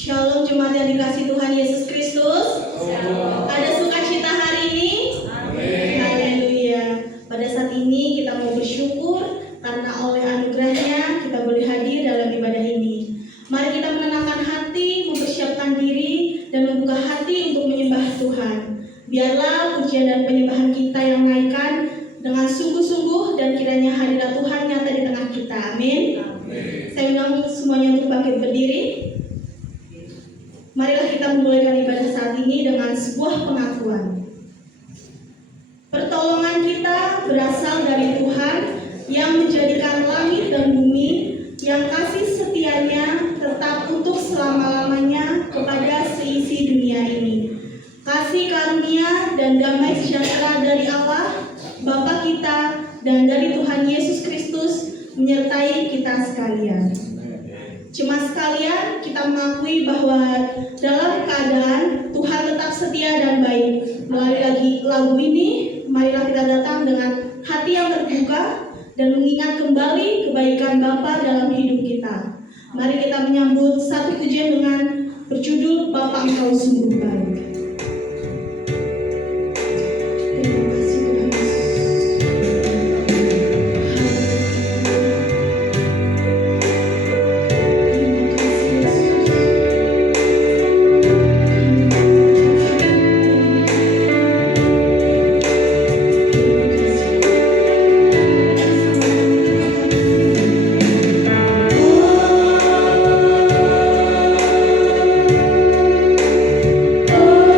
Shalom jemaat yang dikasihi Tuhan Yesus Kristus. Ada sukacita hari ini? Amin. Haleluya. Pada saat ini kita mau bersyukur karena oleh anugerahnya kita boleh hadir dalam ibadah ini. Mari kita menenangkan hati, mempersiapkan diri, dan membuka hati untuk menyembah Tuhan. Biarlah pujian dan penyembahan kita yang naikkan dengan sungguh-sungguh, dan kiranya hadirat Tuhan nyata di tengah kita. Amin. Saya undang semuanya untuk bangkit berdiri. Marilah kita memulaikan ibadah saat ini dengan sebuah pengakuan. Pertolongan kita berasal dari Tuhan yang menjadikan langit dan bumi, yang kasih setianya tetap untuk selama-lamanya kepada seisi dunia ini. Kasih karunia dan damai sejahtera dari Allah, Bapa kita, dan dari Tuhan Yesus Kristus menyertai kita sekalian. Jemaat sekalian, kita mengakui bahwa dalam keadaan Tuhan tetap setia dan baik. Melalui lagu ini, marilah kita datang dengan hati yang terbuka dan mengingat kembali kebaikan Bapa dalam hidup kita. Mari kita menyambut satu pujian dengan berjudul Bapa Engkau Sungguh Baik. Terima kasih Tuhan Yesus. Oh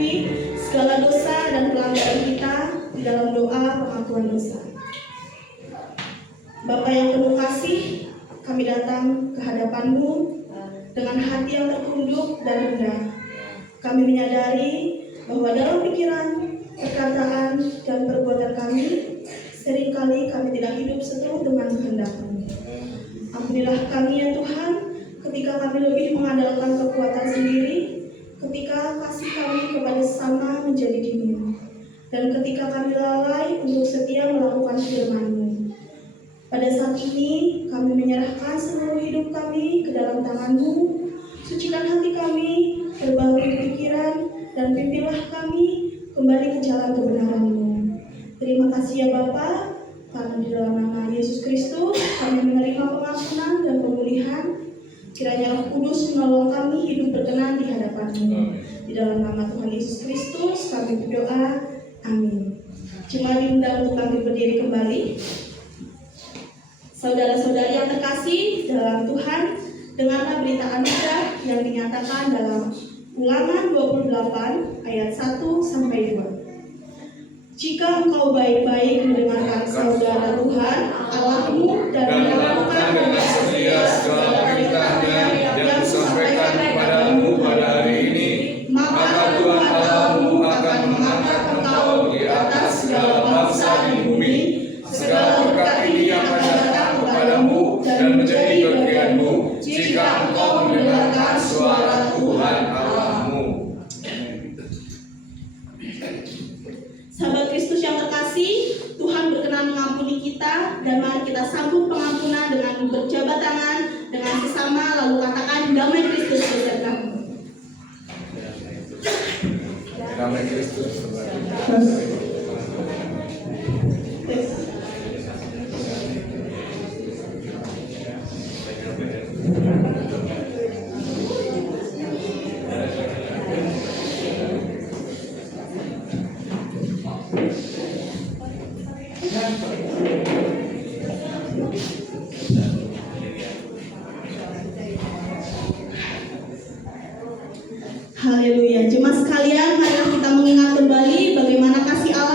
mengampuni segala dosa dan pelanggaran kita di dalam doa pengakuan dosa. Bapa yang penuh kasih, kami datang ke hadapan-Mu dengan hati yang tertunduk dan rendah. Kami menyadari bahwa dalam pikiran, perkataan, dan perbuatan kami, seringkali kami tidak hidup seturut dengan kehendak-Mu. Ampunilah kami ya Tuhan, ketika kami lebih mengandalkan kekuatan sendiri, ketika kasih kami kepada sesama menjadi dingin, dan ketika kami lalai untuk setia melakukan firman-Mu. Pada saat ini, kami menyerahkan seluruh hidup kami ke dalam tangan-Mu. Sucikan hati kami, perbarui pikiran, dan pimpinlah kami kembali ke jalan kebenaran-Mu. Terima kasih ya Bapa, karena di dalam nama Yesus Kristus kami menerima pengampunan dan pemulihan. Kiranya Roh Kudus menolong kami hidup berkenan di hadapan-Mu. Di dalam nama Tuhan Yesus Kristus kami berdoa. Amin. Jemaat diundang untuk kami berdiri kembali. Saudara-saudari yang terkasih dalam Tuhan, dengarlah berita anugerah yang dinyatakan dalam Ulangan 28 ayat 1-2. Jika engkau baik-baik mendengarkan saudara Tuhan Allahmu dan melakukan dengan setia segala perintahnya yang disampaikan kepadamu pada hari ini, maka Tuhan Allahmu akan mengangkat engkau di atas segala bangsa di bumi. Segala berkat ini akan datang kepadamu dan menjadi bagianmu jika engkau mendengarkan suara Tuhan Allahmu. Sahabat Kristus yang terkasih, Tuhan berkenan mengampuni kita, dan mari kita sambut pengampunan dengan berjabat tangan dengan sesama, lalu katakan damai Kristus besertamu. Damai Kristus besertamu. Haleluya. Jemaat sekalian, mari kita mengingat kembali bagaimana kasih Allah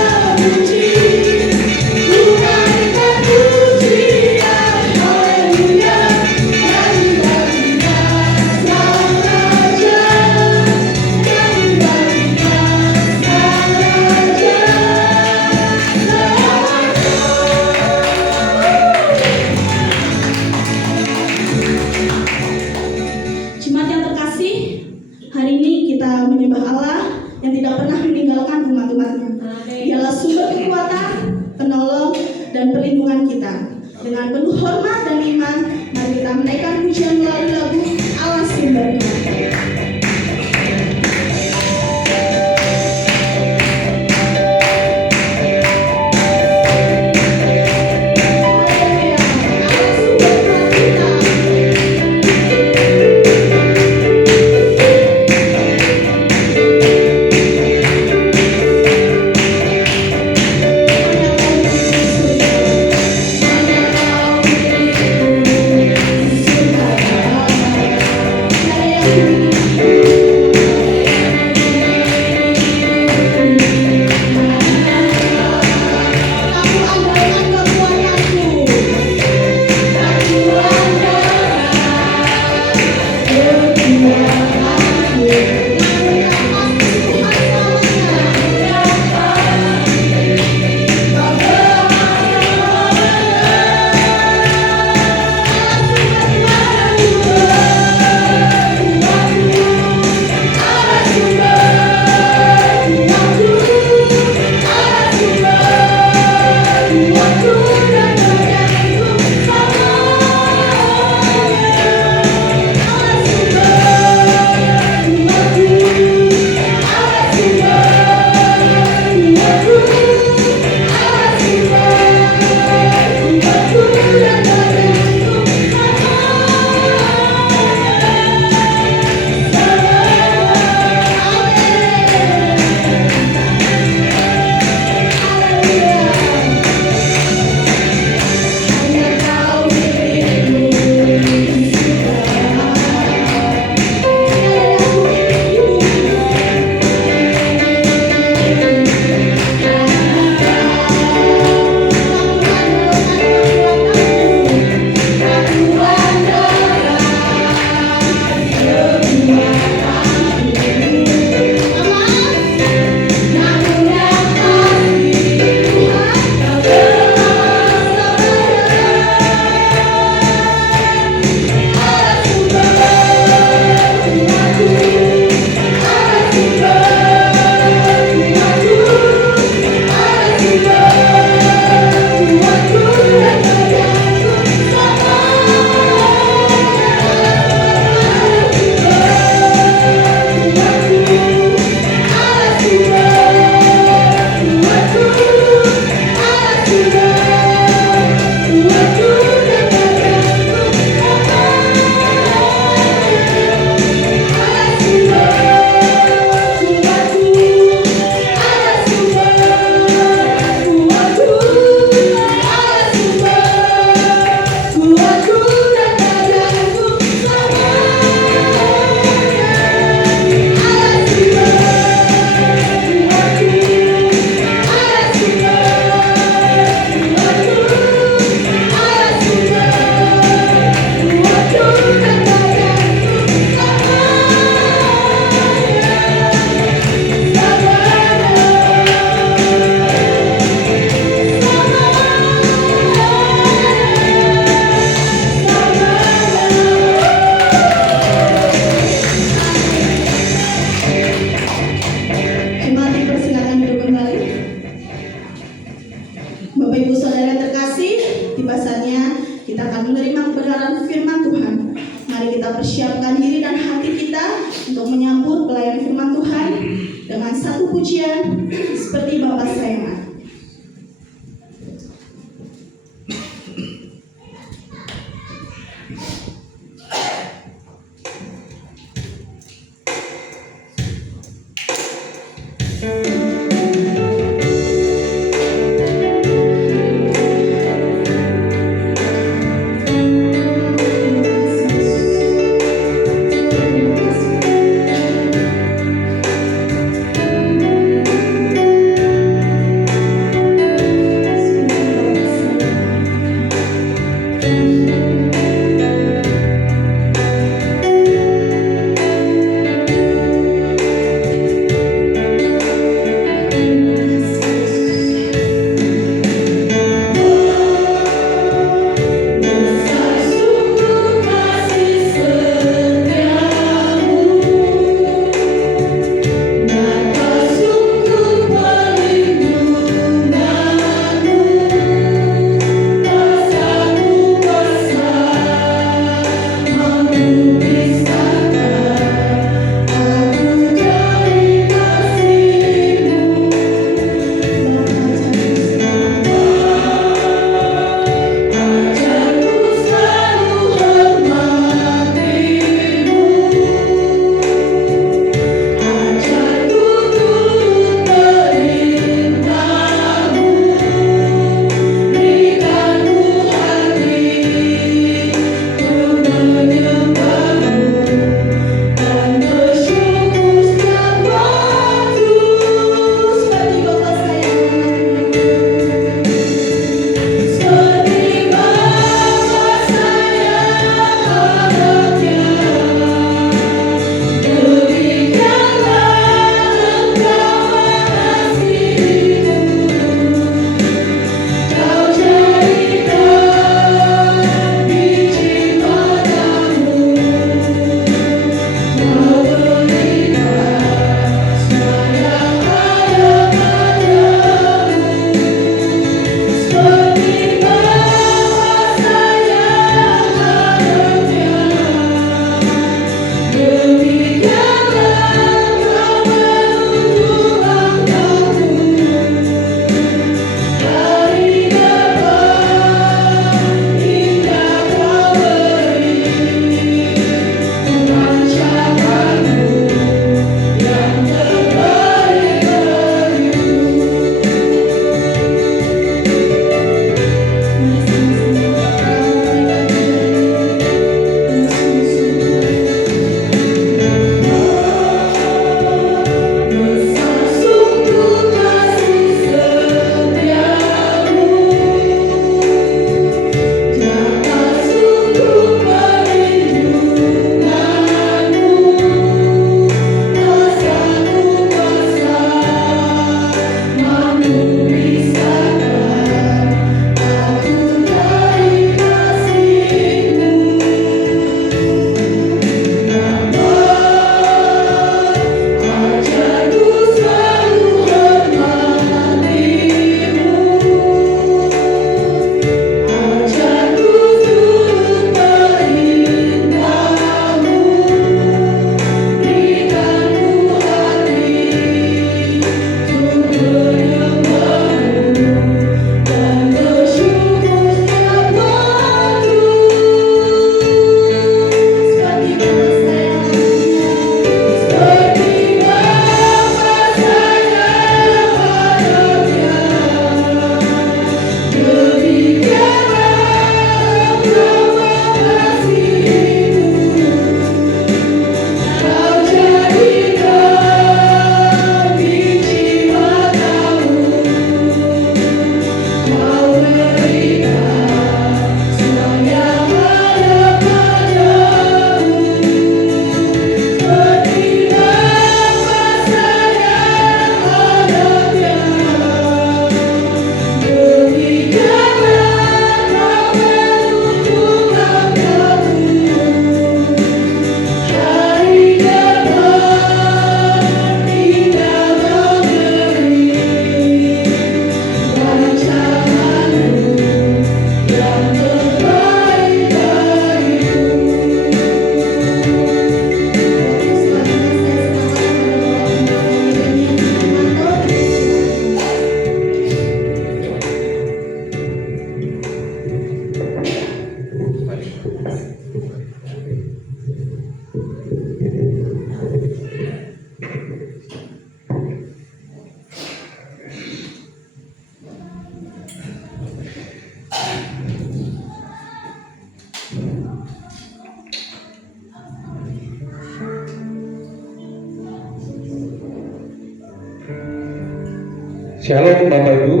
Shalom Bapak Ibu.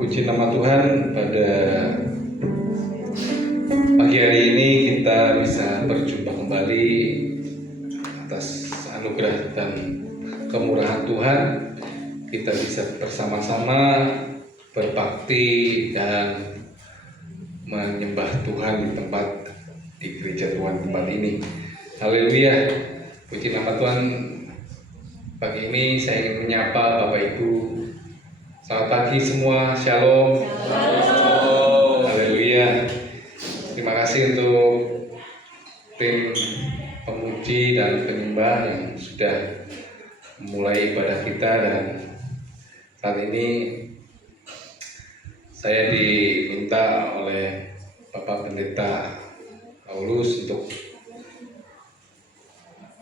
Puji nama Tuhan, pada pagi hari ini kita bisa berjumpa kembali atas anugerah dan kemurahan Tuhan. Kita bisa bersama-sama berbakti dan menyembah Tuhan di gereja Tuhan tempat ini. Haleluya. Puji nama Tuhan. Pagi ini saya ingin menyapa Bapak Ibu. Selamat pagi semua, shalom. Haleluya. Terima kasih untuk tim pemuji dan penyembah yang sudah memulai ibadah kita, dan saat ini saya diminta oleh Bapak Pendeta Paulus untuk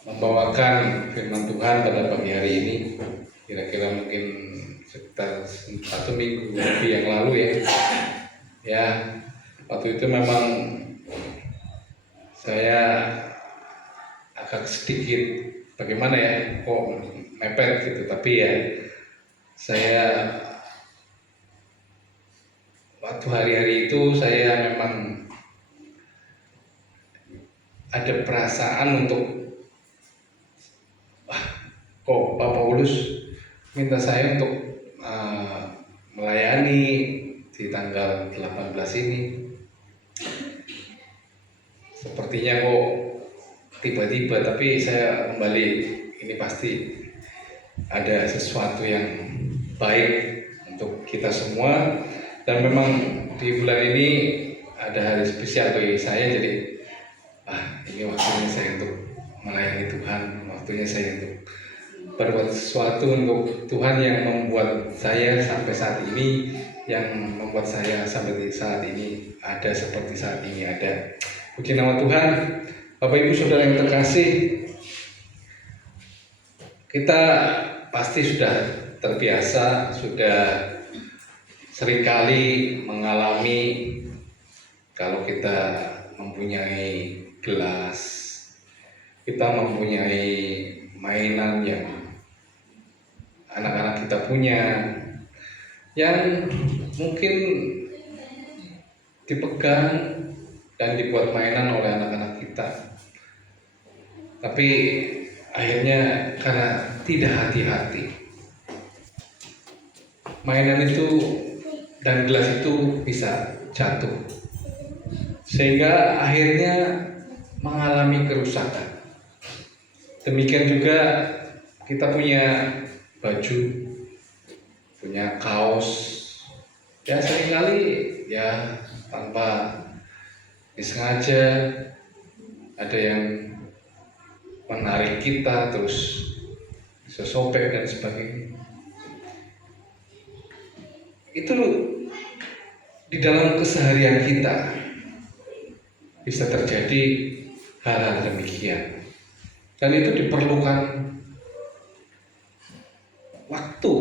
membawakan firman Tuhan pada pagi hari ini. Kira-kira mungkin sekitar 1 minggu lebih yang lalu ya. Waktu itu memang saya agak sedikit bagaimana ya, kok mepet gitu, tapi ya saya waktu hari-hari itu saya memang ada perasaan untuk kok Pak Paulus minta saya untuk melayani di tanggal 18 ini. Sepertinya kok tiba-tiba, tapi saya kembali, ini pasti ada sesuatu yang baik untuk kita semua, dan memang di bulan ini ada hari spesial bagi saya. Jadi ini waktunya saya untuk melayani Tuhan, waktunya saya untuk berbuat sesuatu untuk Tuhan yang membuat saya sampai saat ini, yang membuat saya sampai saat ini ada seperti saat ini ada. Puji nama Tuhan. Bapak Ibu Saudara yang terkasih, kita pasti sudah terbiasa, sudah seringkali mengalami kalau kita mempunyai gelas, kita mempunyai mainan yang anak-anak kita punya, yang mungkin dipegang dan dibuat mainan oleh anak-anak kita, tapi akhirnya karena tidak hati-hati, mainan itu dan gelas itu bisa jatuh, sehingga akhirnya mengalami kerusakan. Demikian juga kita punya baju, punya kaos, ya seringkali ya tanpa disengaja ada yang menarik kita, terus bisa sobek dan sebagainya. Itu di dalam keseharian kita bisa terjadi hal-hal demikian, dan itu diperlukan waktu,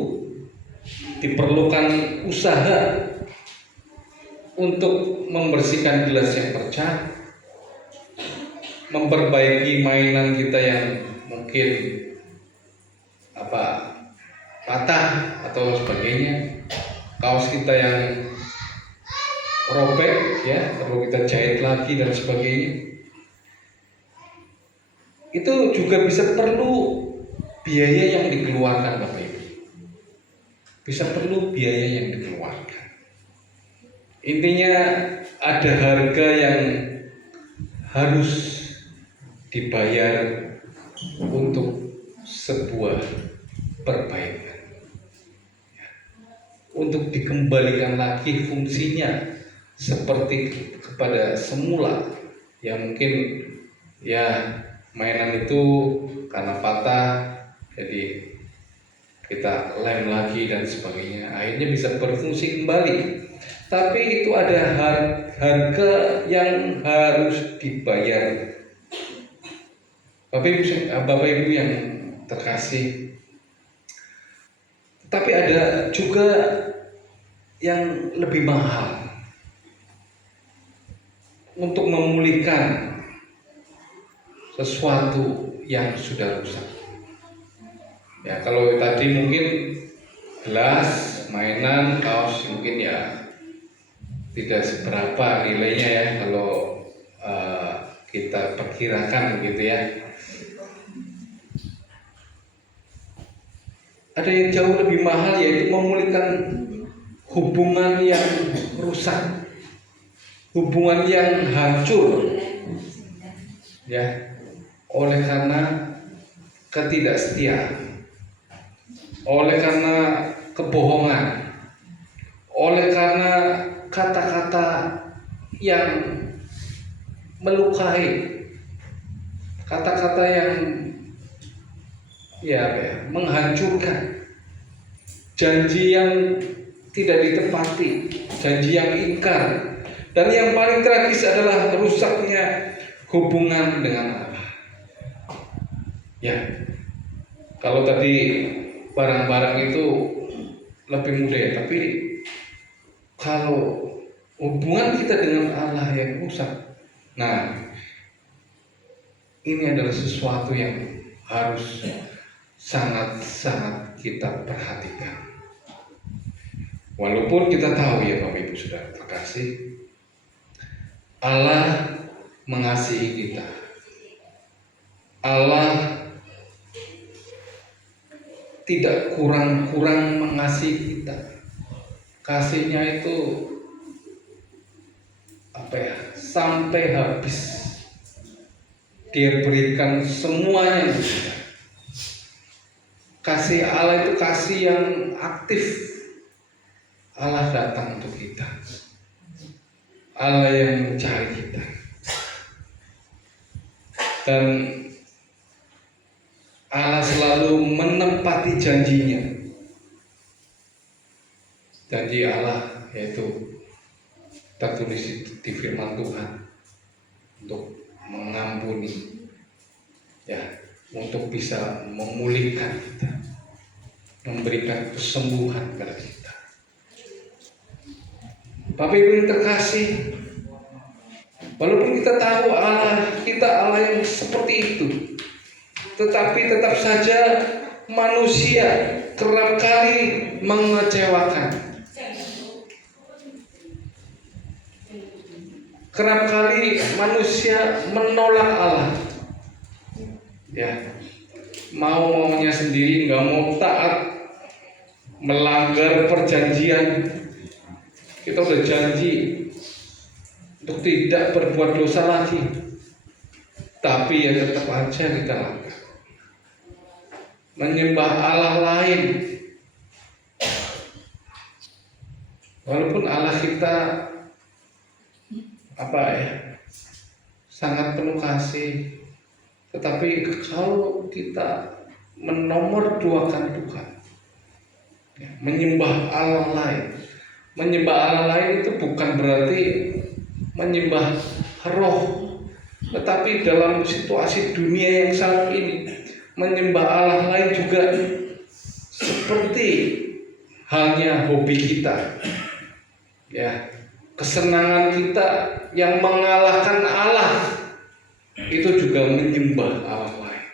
diperlukan usaha untuk membersihkan gelas yang pecah, memperbaiki mainan kita yang mungkin patah atau sebagainya, kaos kita yang robek ya, perlu kita jahit lagi dan sebagainya. Itu juga bisa perlu biaya yang dikeluarkan Bapak Ibu, bisa perlu biaya yang dikeluarkan. Intinya ada harga yang harus dibayar untuk sebuah perbaikan, untuk dikembalikan lagi fungsinya seperti kepada semula. Ya mungkin ya mainan itu karena patah, jadi kita lem lagi dan sebagainya, akhirnya bisa berfungsi kembali. Tapi itu ada harga yang harus dibayar. Bapak Ibu yang terkasih, tapi ada juga yang lebih mahal untuk memulihkan sesuatu yang sudah rusak. Ya, kalau tadi mungkin gelas, mainan, kaos mungkin ya tidak seberapa nilainya ya kalau kita perkirakan begitu ya. Ada yang jauh lebih mahal, yaitu memulihkan hubungan yang rusak, hubungan yang hancur ya, oleh karena ketidaksetiaan, oleh karena kebohongan, oleh karena kata-kata yang melukai, kata-kata yang menghancurkan, janji yang tidak ditepati, janji yang ingkar, dan yang paling tragis adalah rusaknya hubungan dengan Allah. Ya, kalau tadi barang-barang itu lebih mudah ya, tapi kalau hubungan kita dengan Allah yang rusak, nah ini adalah sesuatu yang harus sangat-sangat kita perhatikan. Walaupun kita tahu ya Bapak Ibu Saudara terkasih, Allah mengasihi kita. Allah tidak kurang-kurang mengasihi kita. Kasihnya itu sampai habis. Dia berikan semuanya untuk kita. Kasih Allah itu kasih yang aktif. Allah datang untuk kita. Allah yang mencari kita. Dan Allah selalu menepati janjinya. Janji Allah yaitu tertulis di firman Tuhan untuk mengampuni, ya, untuk bisa memulihkan kita, memberikan kesembuhan kepada kita. Bapak Ibu yang terkasih, walaupun kita tahu kita Allah yang seperti itu, tetapi tetap saja manusia kerap kali mengecewakan. Kerap kali manusia menolak Allah. Ya, maunya sendiri, nggak mau taat, melanggar perjanjian. Kita udah janji untuk tidak berbuat dosa lagi, tapi ya tetap aja kita langgar. Menyembah Allah lain, walaupun Allah kita sangat penuh kasih, tetapi kalau kita menomorduakan Tuhan, ya, menyembah Allah lain. Menyembah Allah lain itu bukan berarti menyembah roh, tetapi dalam situasi dunia yang saat ini, menyembah Allah lain juga seperti halnya hobi kita, ya, kesenangan kita yang mengalahkan Allah, itu juga menyembah Allah lain.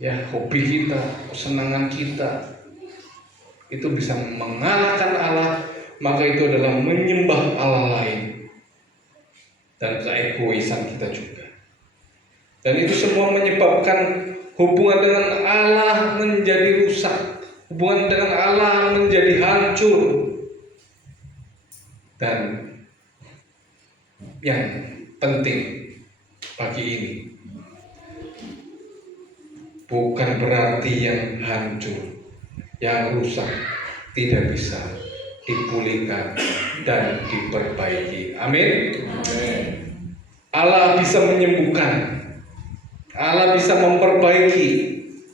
Ya, hobi kita, kesenangan kita itu bisa mengalahkan Allah, maka itu adalah menyembah Allah lain. Dan keegoisan kita juga. Dan itu semua menyebabkan hubungan dengan Allah menjadi rusak, hubungan dengan Allah menjadi hancur. Dan yang penting pagi ini, bukan berarti yang hancur, yang rusak tidak bisa dipulihkan dan diperbaiki. Amin. Allah bisa menyembuhkan, Allah bisa memperbaiki,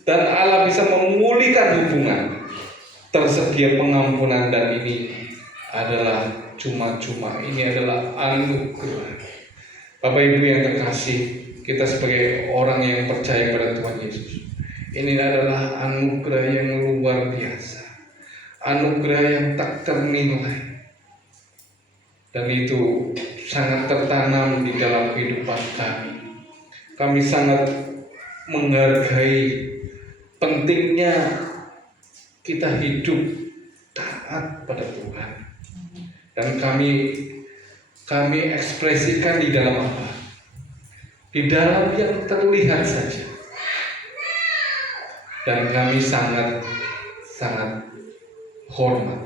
dan Allah bisa memulihkan hubungan. Tersedia pengampunan, dan ini adalah cuma-cuma, ini adalah anugerah. Bapak Ibu yang terkasih, kita sebagai orang yang percaya pada Tuhan Yesus, ini adalah anugerah yang luar biasa, anugerah yang tak ternilai, dan itu sangat tertanam di dalam kehidupan kami. Kami sangat menghargai pentingnya kita hidup taat pada Tuhan. Dan kami ekspresikan di dalam apa? Di dalam yang terlihat saja. Dan kami sangat hormat,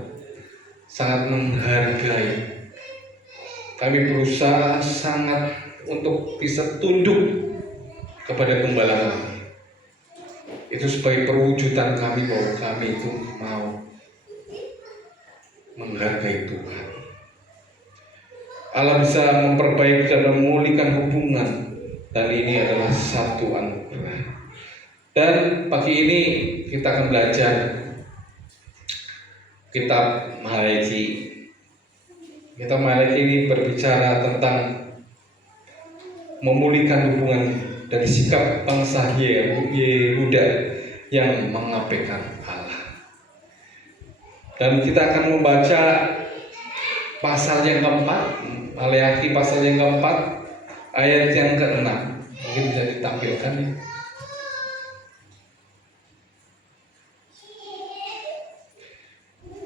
sangat menghargai. Kami berusaha sangat untuk bisa tunduk kepada gembala kami. Itu sebagai perwujudan kami bahwa kami itu mau menghargai Tuhan. Allah bisa memperbaiki dan memulihkan hubungan, dan ini adalah satu anugerah. Dan pagi ini kita akan belajar kitab Malayaki. Kitab Malayaki ini berbicara tentang memulihkan hubungan dari sikap bangsa Yehuda yang mengabaikan Allah. Dan kita akan membaca pasal yang keempat, Malayaki pasal yang keempat, ayat yang ke-6. Mungkin bisa ditampilkan ya.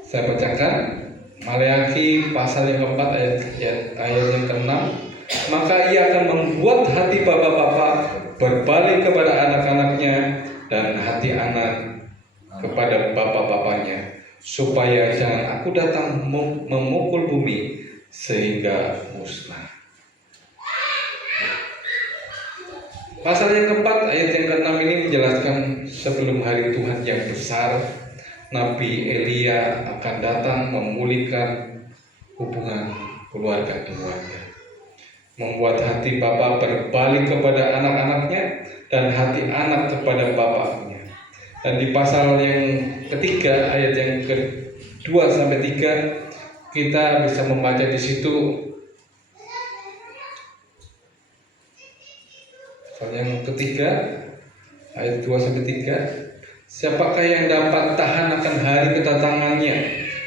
Saya bacakan Malayaki pasal yang keempat ayat yang ke-6. Maka ia akan membuat hati bapak-bapak berbalik kepada anak-anaknya, dan hati anak kepada bapak-bapaknya, supaya jangan aku datang memukul bumi sehingga musnah. Pasal yang keempat ayat yang ke-6 ini menjelaskan sebelum hari Tuhan yang besar, Nabi Elia akan datang memulihkan hubungan keluarga-keluarga, membuat hati bapa berbalik kepada anak-anaknya dan hati anak kepada bapaknya. Dan di pasal yang ketiga ayat yang ke-2 sampai 3 kita bisa membaca di situ. Pasal yang ketiga ayat 2 sampai 3. Siapakah yang dapat tahan akan hari kedatangannya,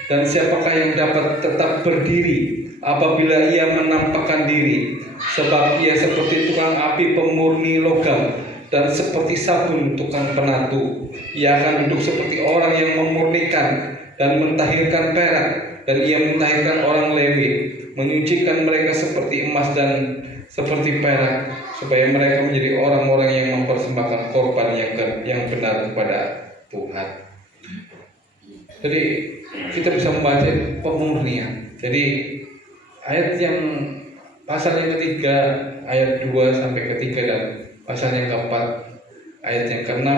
dan siapakah yang dapat tetap berdiri apabila ia menampakkan diri? Sebab ia seperti tukang api pemurni logam, dan seperti sabun tukang penatu. Ia akan duduk seperti orang yang memurnikan dan mentahirkan perak, dan ia mentahirkan orang Lewi, menyucikan mereka seperti emas dan seperti perak, supaya mereka menjadi orang-orang yang mempersembahkan korban yang benar kepada Tuhan. Jadi kita bisa membaca pemurnian. Jadi ayat yang pasal yang ketiga ayat 2 sampai ketiga dan pasal yang keempat ayat yang ke-6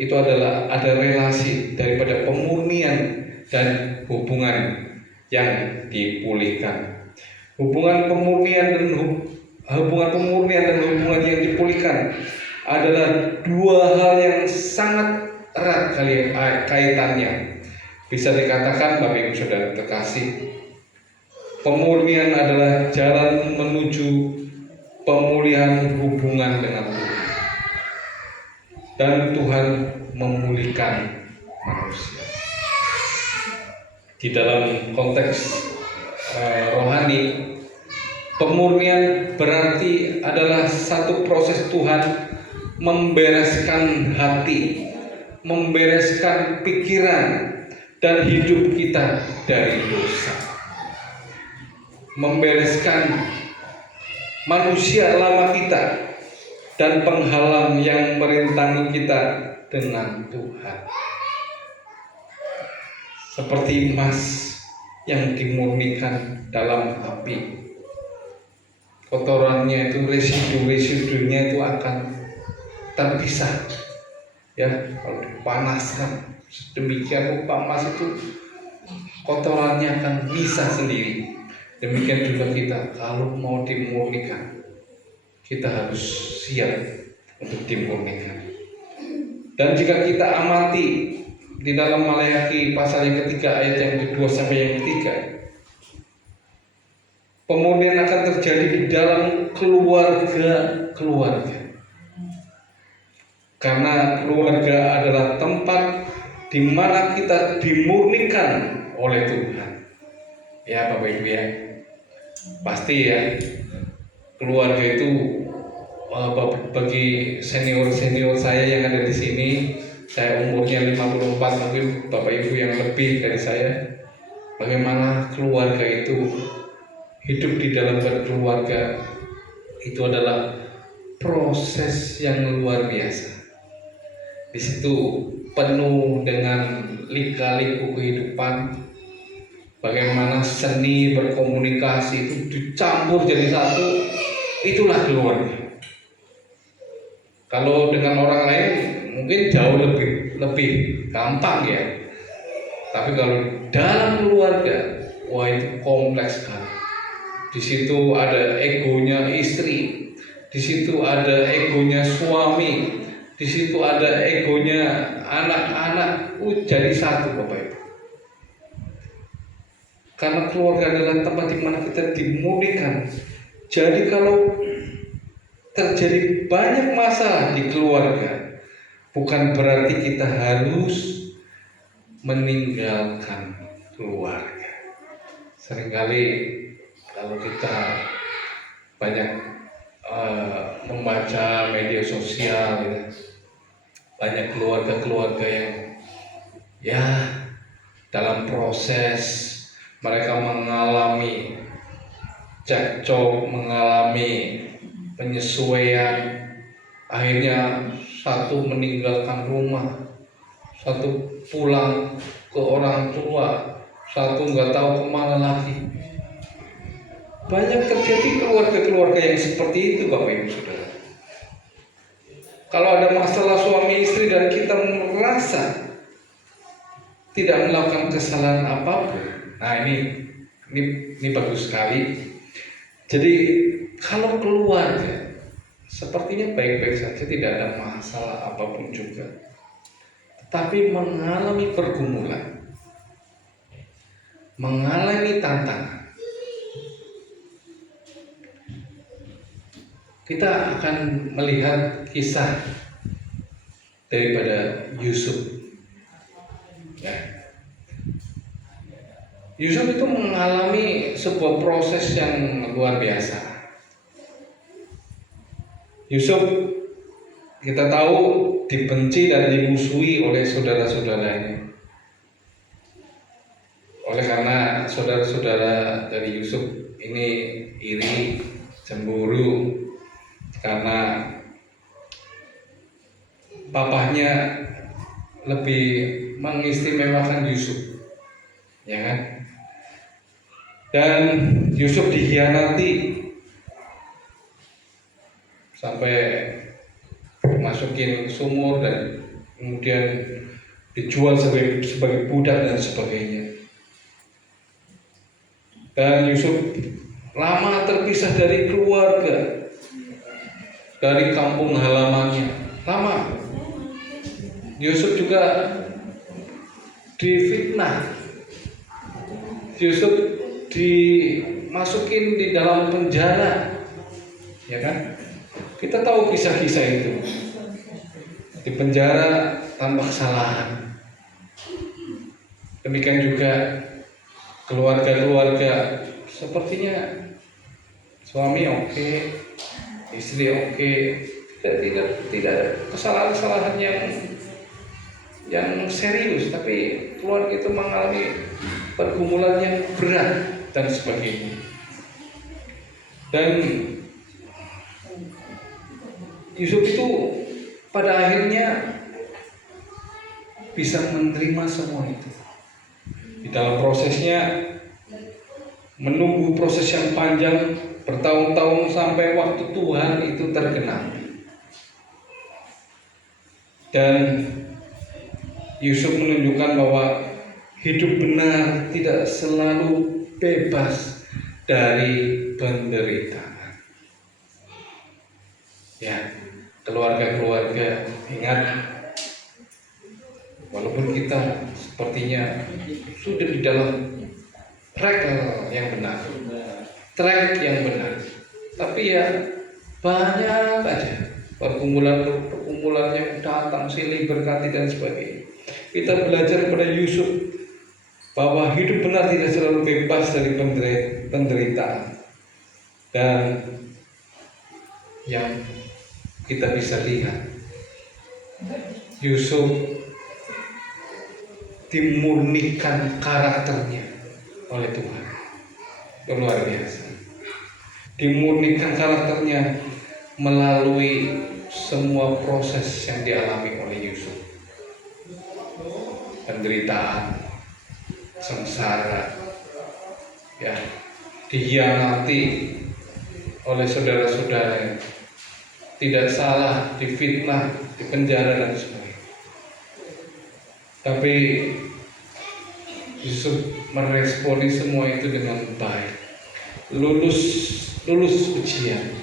itu adalah ada relasi daripada pemurnian dan hubungan yang dipulihkan. Hubungan pemurnian dan hubungan yang dipulihkan adalah dua hal yang sangat erat kaitannya. Bisa dikatakan Bapak Ibu Saudara terkasih, pemurnian adalah jalan menuju pemulihan hubungan dengan Tuhan, dan Tuhan memulihkan manusia. Di dalam konteks rohani, pemurnian berarti adalah satu proses Tuhan membereskan hati, membereskan pikiran dan hidup kita dari dosa, membereskan manusia lama kita dan penghalang yang merintangi kita dengan Tuhan. Seperti emas yang dimurnikan dalam api, kotorannya itu, residu-residunya itu akan terpisah. Ya, kalau dipanaskan sedemikian rupa emas itu, kotorannya akan bisa sendiri. Demikian juga kita, kalau mau dimurnikan, kita harus siap untuk dimurnikan. Dan jika kita amati di dalam Malayaki pasal yang ketiga ayat yang ke-2 sampai yang ke-3, pemurnian akan terjadi di dalam keluarga. Karena keluarga adalah tempat di mana kita dimurnikan oleh Tuhan. Ya Bapak Ibu ya, pasti ya, keluarga itu bagi senior saya yang ada di sini, saya umurnya 54, mungkin Bapak Ibu yang lebih dari saya, bagaimana keluarga itu hidup di dalam berkeluarga itu adalah proses yang luar biasa. Di situ penuh dengan lika-liku kehidupan, bagaimana seni berkomunikasi itu dicampur jadi satu, itulah keluarga. Kalau dengan orang lain mungkin jauh lebih gampang ya. Tapi kalau dalam keluarga, wah itu kompleks sekali. Di situ ada egonya istri, di situ ada egonya suami, di situ ada egonya anak-anak. Jadi satu Bapak Ibu. Karena keluarga adalah tempat di mana kita dimulihkan. Jadi kalau terjadi banyak masalah di keluarga, bukan berarti kita harus meninggalkan keluarga. Seringkali kalau kita banyak membaca media sosial, ya, banyak keluarga-keluarga yang ya dalam proses mereka mengalami cekcok, mengalami penyesuaian, akhirnya satu meninggalkan rumah, satu pulang ke orang tua, satu nggak tahu kemana lagi. Banyak terjadi keluarga-keluarga yang seperti itu Bapak Ibu Saudara. Kalau ada masalah suami istri dan kita merasa tidak melakukan kesalahan apapun, nah ini bagus sekali. Jadi kalau keluarga sepertinya baik-baik saja, tidak ada masalah apapun juga, tetapi mengalami pergumulan, mengalami tantangan, kita akan melihat kisah daripada Yusuf. Ya. Yusuf itu mengalami sebuah proses yang luar biasa. Yusuf kita tahu dibenci dan dimusuhi oleh saudara-saudaranya. Oleh karena saudara-saudara dari Yusuf ini iri, cemburu karena papahnya lebih mengistimewakan Yusuf, ya kan? Dan Yusuf dikhianati sampai masukin sumur dan kemudian dijual sebagai budak dan sebagainya. Dan Yusuf lama terpisah dari keluarga, dari kampung halamannya, lama. Yusuf juga difitnah, Yusuf dimasukin di dalam penjara, ya kan? Kita tahu kisah-kisah itu. Di penjara tanpa kesalahan. Demikian juga keluarga-keluarga, sepertinya suami oke, istri oke, tidak kesalahan-kesalahan yang serius, tapi keluarga itu mengalami pergumulan yang berat dan sebagainya. Dan Yusuf itu pada akhirnya bisa menerima semua itu. Di dalam prosesnya menunggu proses yang panjang bertahun-tahun sampai waktu Tuhan itu tergenapi. Dan Yusuf menunjukkan bahwa hidup benar tidak selalu bebas dari penderitaan. Ya, keluarga-keluarga, ingat, walaupun kita sepertinya sudah di dalam track yang benar, tapi ya banyak aja pergumulan yang datang silih berganti dan sebagainya. Kita belajar pada Yusuf bahwa hidup benar tidak selalu bebas dari penderitaan. Dan yang kita bisa lihat, Yusuf dimurnikan karakternya oleh Tuhan. Itu luar biasa. Dimurnikan karakternya melalui semua proses yang dialami oleh Yusuf. Penderitaan, sengsara, ya, dihianati oleh saudara-saudara, tidak salah, difitnah, dipenjara dan sebagainya. Tapi Yusuf meresponi semua itu dengan baik, lulus ujian,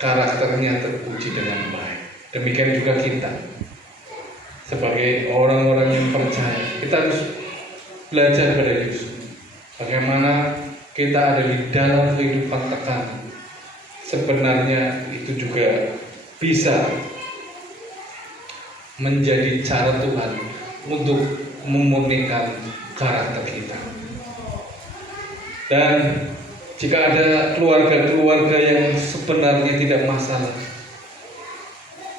karakternya teruji dengan baik. Demikian juga kita sebagai orang-orang yang percaya, kita harus belajar pada Yusuf. Bagaimana kita ada di dalam kehidupan tekanan, sebenarnya itu juga bisa menjadi cara Tuhan untuk memurnikan karakter kita. Dan jika ada keluarga-keluarga yang sebenarnya tidak masalah,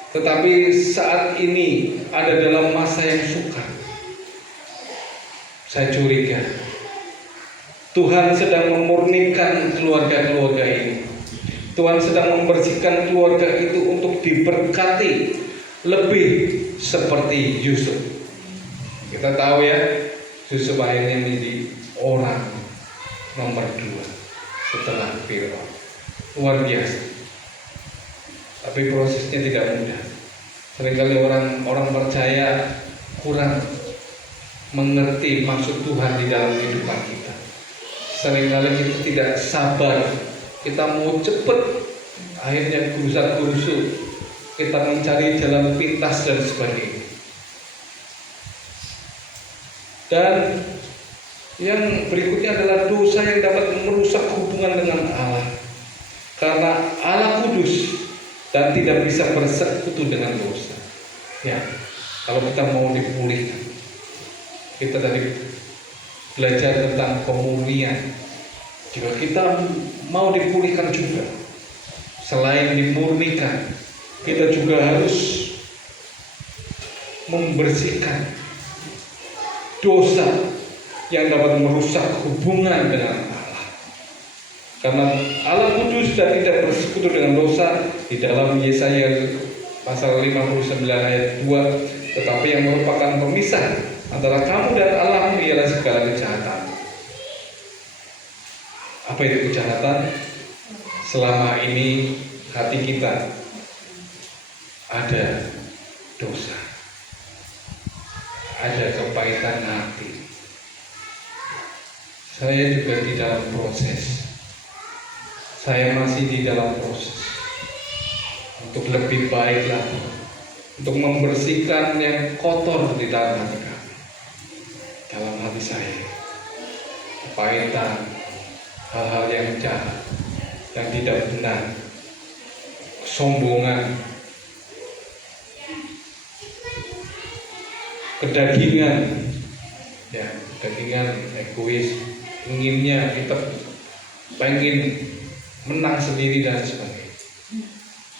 tetapi saat ini ada dalam masa yang sukar, saya curiga Tuhan sedang memurnikan keluarga-keluarga ini. Tuhan sedang membersihkan keluarga itu untuk diberkati lebih seperti Yusuf. Kita tahu ya, Yusuf akhirnya menjadi orang nomor 2 setelah Firaun. Luar biasa. Tapi prosesnya tidak mudah. Seringkali orang percaya kurang mengerti maksud Tuhan di dalam kehidupan kita. Seringkali kita tidak sabar, kita mau cepat, akhirnya gerusa-gerusu, kita mencari jalan pintas dan sebagainya. Dan yang berikutnya adalah dosa yang dapat merusak hubungan dengan Allah, karena Allah kudus dan tidak bisa bersekutu dengan dosa. Ya, kalau kita mau dipulihkan, kita tadi belajar tentang pemurnian. Jika kita mau dipulihkan juga, selain dimurnikan, kita juga harus membersihkan dosa yang dapat merusak hubungan dengan Allah. Karena Allah kudus dan tidak bersekutu dengan dosa. Di dalam Yesaya pasal 59 ayat 2, tetapi yang merupakan pemisah antara kamu dan Allahmu ialah segala kejahatan. Apa itu kejahatan? Selama ini hati kita ada dosa, ada kepahitan hati. Saya juga di dalam proses. Saya masih di dalam proses untuk lebih baik lagi, untuk membersihkan yang kotor di dalam hati kami. Dalam hati saya, kepahitan, hal-hal yang jahat, yang tidak benar, kesombongan, kedagingan, ya, kedagingan, egois, inginnya kita pengen menang sendiri dan sebagainya,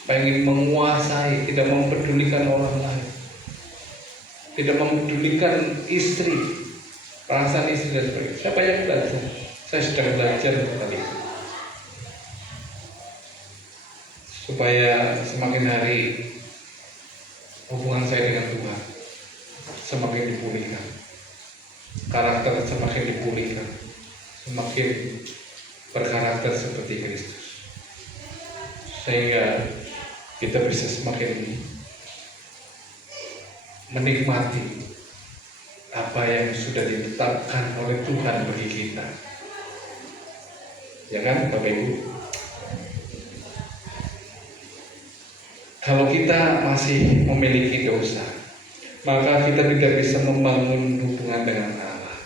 pengen menguasai, tidak mempedulikan orang lain, tidak mempedulikan istri, perasaan istri dan sebagainya. Saya banyak belajar, saya sedang belajar tentang itu, supaya semakin hari hubungan saya dengan Tuhan semakin dipulihkan, karakter semakin dipulihkan, semakin berkarakter seperti Kristus, sehingga kita bisa semakin menikmati apa yang sudah ditetapkan oleh Tuhan bagi kita. Ya kan, Bapak Ibu? Kalau kita masih memiliki dosa, maka kita tidak bisa membangun hubungan dengan Allah.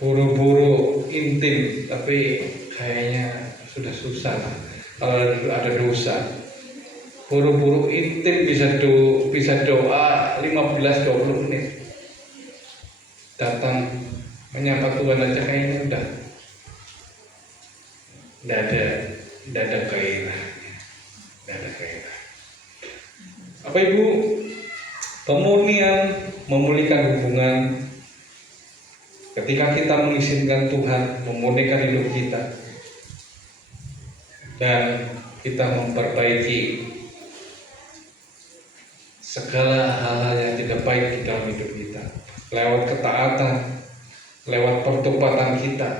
Buru-buru intim, tapi kayaknya sudah susah. Kalau ada dosa, buru-buru intim bisa doa 15-20 menit. Datang menyapa Tuhan aja kayaknya udah tidak ada gairah. Apa Ibu, pemurnian memulihkan hubungan. Ketika kita mengizinkan Tuhan memulihkan hidup kita dan kita memperbaiki segala hal-hal yang tidak baik di dalam hidup kita lewat ketaatan, lewat pertobatan kita,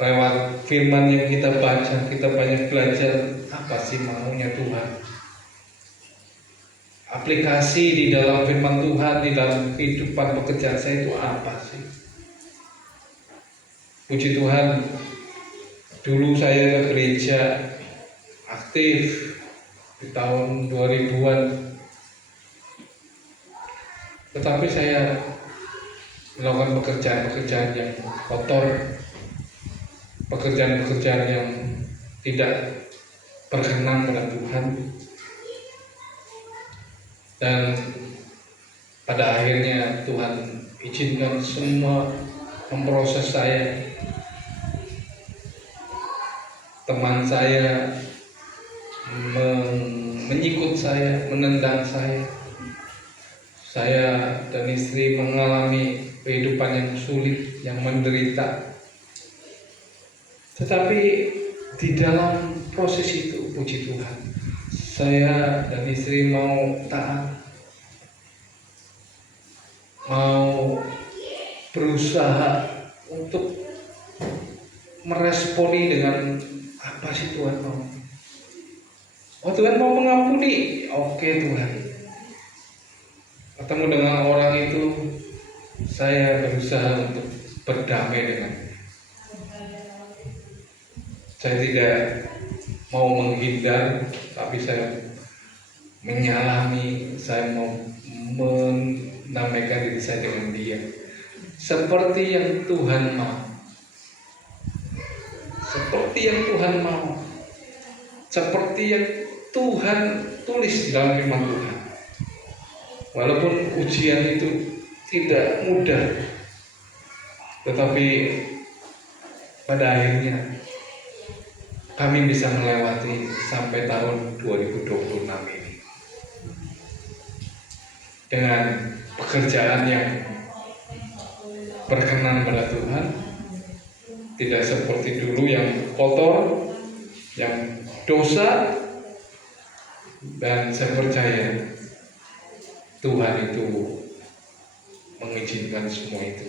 lewat firman yang kita baca, kita banyak belajar apa sih maunya Tuhan. Aplikasi di dalam firman Tuhan, di dalam kehidupan pekerjaan saya itu apa sih? Puji Tuhan, dulu saya ke gereja aktif di tahun 2000-an. Tetapi saya melakukan pekerjaan-pekerjaan yang kotor, pekerjaan-pekerjaan yang tidak berkenan pada Tuhan, dan pada akhirnya Tuhan izinkan semua memproses saya. Teman saya menyikut saya, menendang saya. Saya dan istri mengalami kehidupan yang sulit, yang menderita. Tetapi di dalam proses itu, puji Tuhan, saya dan istri mau taat, mau berusaha untuk meresponi dengan apa sih Tuhan mau. Oh, Tuhan mau mengampuni, oke Tuhan. Ketemu dengan orang itu, saya berusaha untuk berdamai dengannya. Saya tidak mau menghindar, tapi saya menyalami, saya mau menamaikan diri saya dengan dia seperti yang Tuhan mau, seperti yang Tuhan mau, seperti yang Tuhan tulis di dalam firman Tuhan. Walaupun ujian itu tidak mudah, tetapi pada akhirnya kami bisa melewati sampai tahun 2026 ini dengan pekerjaan yang berkenan pada Tuhan, tidak seperti dulu yang kotor, yang dosa. Dan saya percaya Tuhan itu mengizinkan semua itu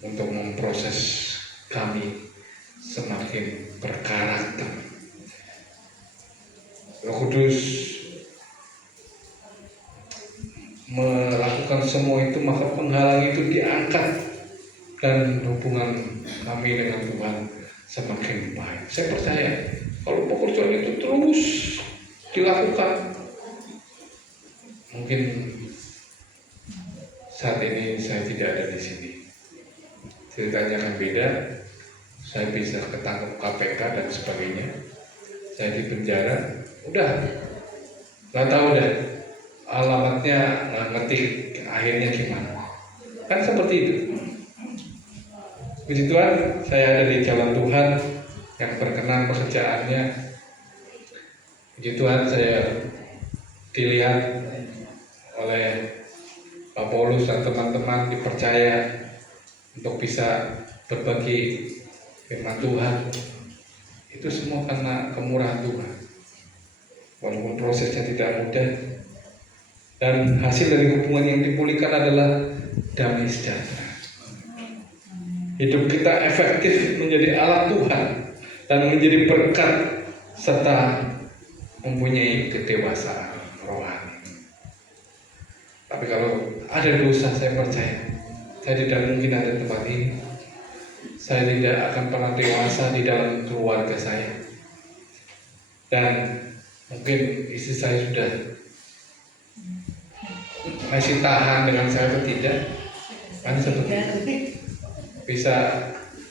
untuk memproses kami semakin berkarakter. Roh Kudus melakukan semua itu, maka penghalang itu diangkat dan hubungan kami dengan Tuhan semakin baik. Saya percaya kalau pekerjaan itu terus dilakukan, mungkin saat ini saya tidak ada di sini. Ceritanya akan beda. Saya bisa ketangkep KPK dan sebagainya. Saya di penjara. Udah, nggak tahu deh alamatnya, nggak ngerti akhirnya gimana. Kan seperti itu. Puji Tuhan, saya ada di jalan Tuhan yang berkenan pekerjaannya. Puji Tuhan, saya dilihat oleh Pak Paulus dan teman-teman, dipercaya untuk bisa berbagi firman Tuhan. Itu semua karena kemurahan Tuhan. Walaupun prosesnya tidak mudah, dan hasil dari hubungan yang dipulihkan adalah damai sejahtera. Hidup kita efektif menjadi alat Tuhan dan menjadi berkat serta mempunyai kedewasaan rohani. Tapi kalau ada dosa, saya percaya saya tidak mungkin ada tempat ini. Saya tidak akan pernah dewasa di dalam keluarga saya. Dan mungkin istri saya sudah masih tahan dengan saya atau tidak. Kan seperti bisa,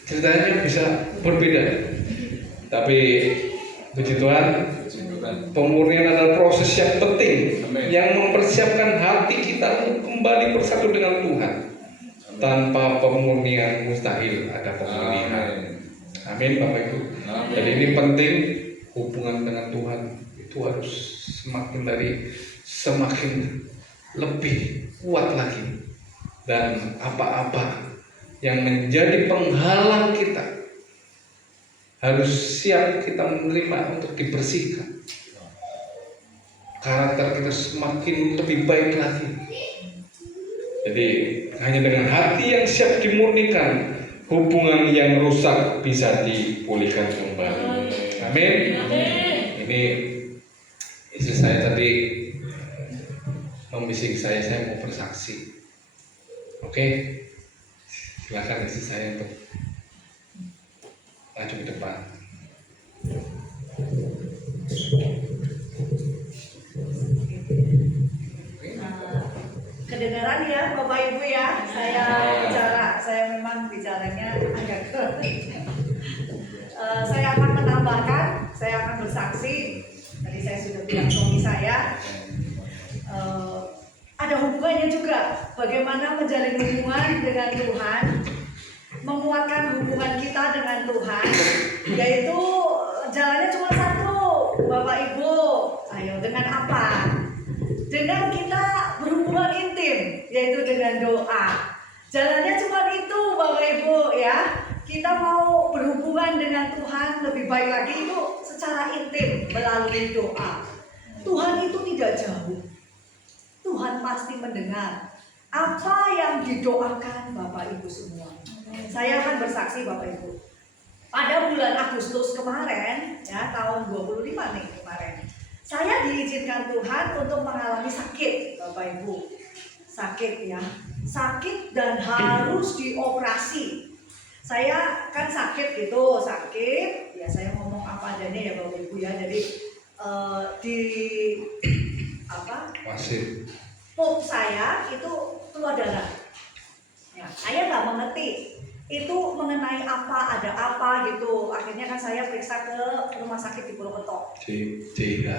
ceritanya bisa berbeda. Tapi puji Tuhan, pemurnian adalah proses yang penting. Amen. Yang mempersiapkan hati kita untuk kembali bersatu dengan Tuhan. Tanpa pemurnian mustahil ada pemulihan. Amin Bapak Ibu. Amin. Jadi ini penting, hubungan dengan Tuhan itu harus semakin lebih kuat lagi. Dan apa-apa yang menjadi penghalang kita harus siap kita menerima untuk dibersihkan. Karakter kita semakin lebih baik lagi. Jadi hanya dengan hati yang siap dimurnikan, hubungan yang rusak bisa dipulihkan kembali. Amin. Ini istri saya tadi membisik saya mau bersaksi. Oke, silakan istri saya untuk maju ke depan. Kedengaran ya Bapak Ibu ya, saya memang bicaranya agak saya akan menambahkan, saya akan bersaksi. Tadi saya sudah bilang suami saya ada hubungannya juga, bagaimana menjalin hubungan dengan Tuhan, menguatkan hubungan kita dengan Tuhan, yaitu jalannya cuma satu, Bapak Ibu. Ayo, dengan apa? Dengan kita berhubungan intim, yaitu dengan doa. Jalannya cuma itu, Bapak Ibu ya. Kita mau berhubungan dengan Tuhan lebih baik lagi itu secara intim melalui doa. Tuhan itu tidak jauh. Tuhan pasti mendengar apa yang didoakan Bapak Ibu semua. Saya akan bersaksi Bapak Ibu. Pada bulan Agustus kemarin, ya tahun 25 nih kemarin, saya diizinkan Tuhan untuk mengalami sakit, Bapak Ibu. Sakit ya, sakit dan harus dioperasi. Saya kan sakit gitu, sakit. Ya saya ngomong apa adanya ya Bapak Ibu ya. Jadi di Wasit. pop saya itu keluar darah. Ya, saya nggak mengerti itu mengenai apa, ada apa gitu. Akhirnya kan saya periksa ke rumah sakit di Purwokerto. Ya,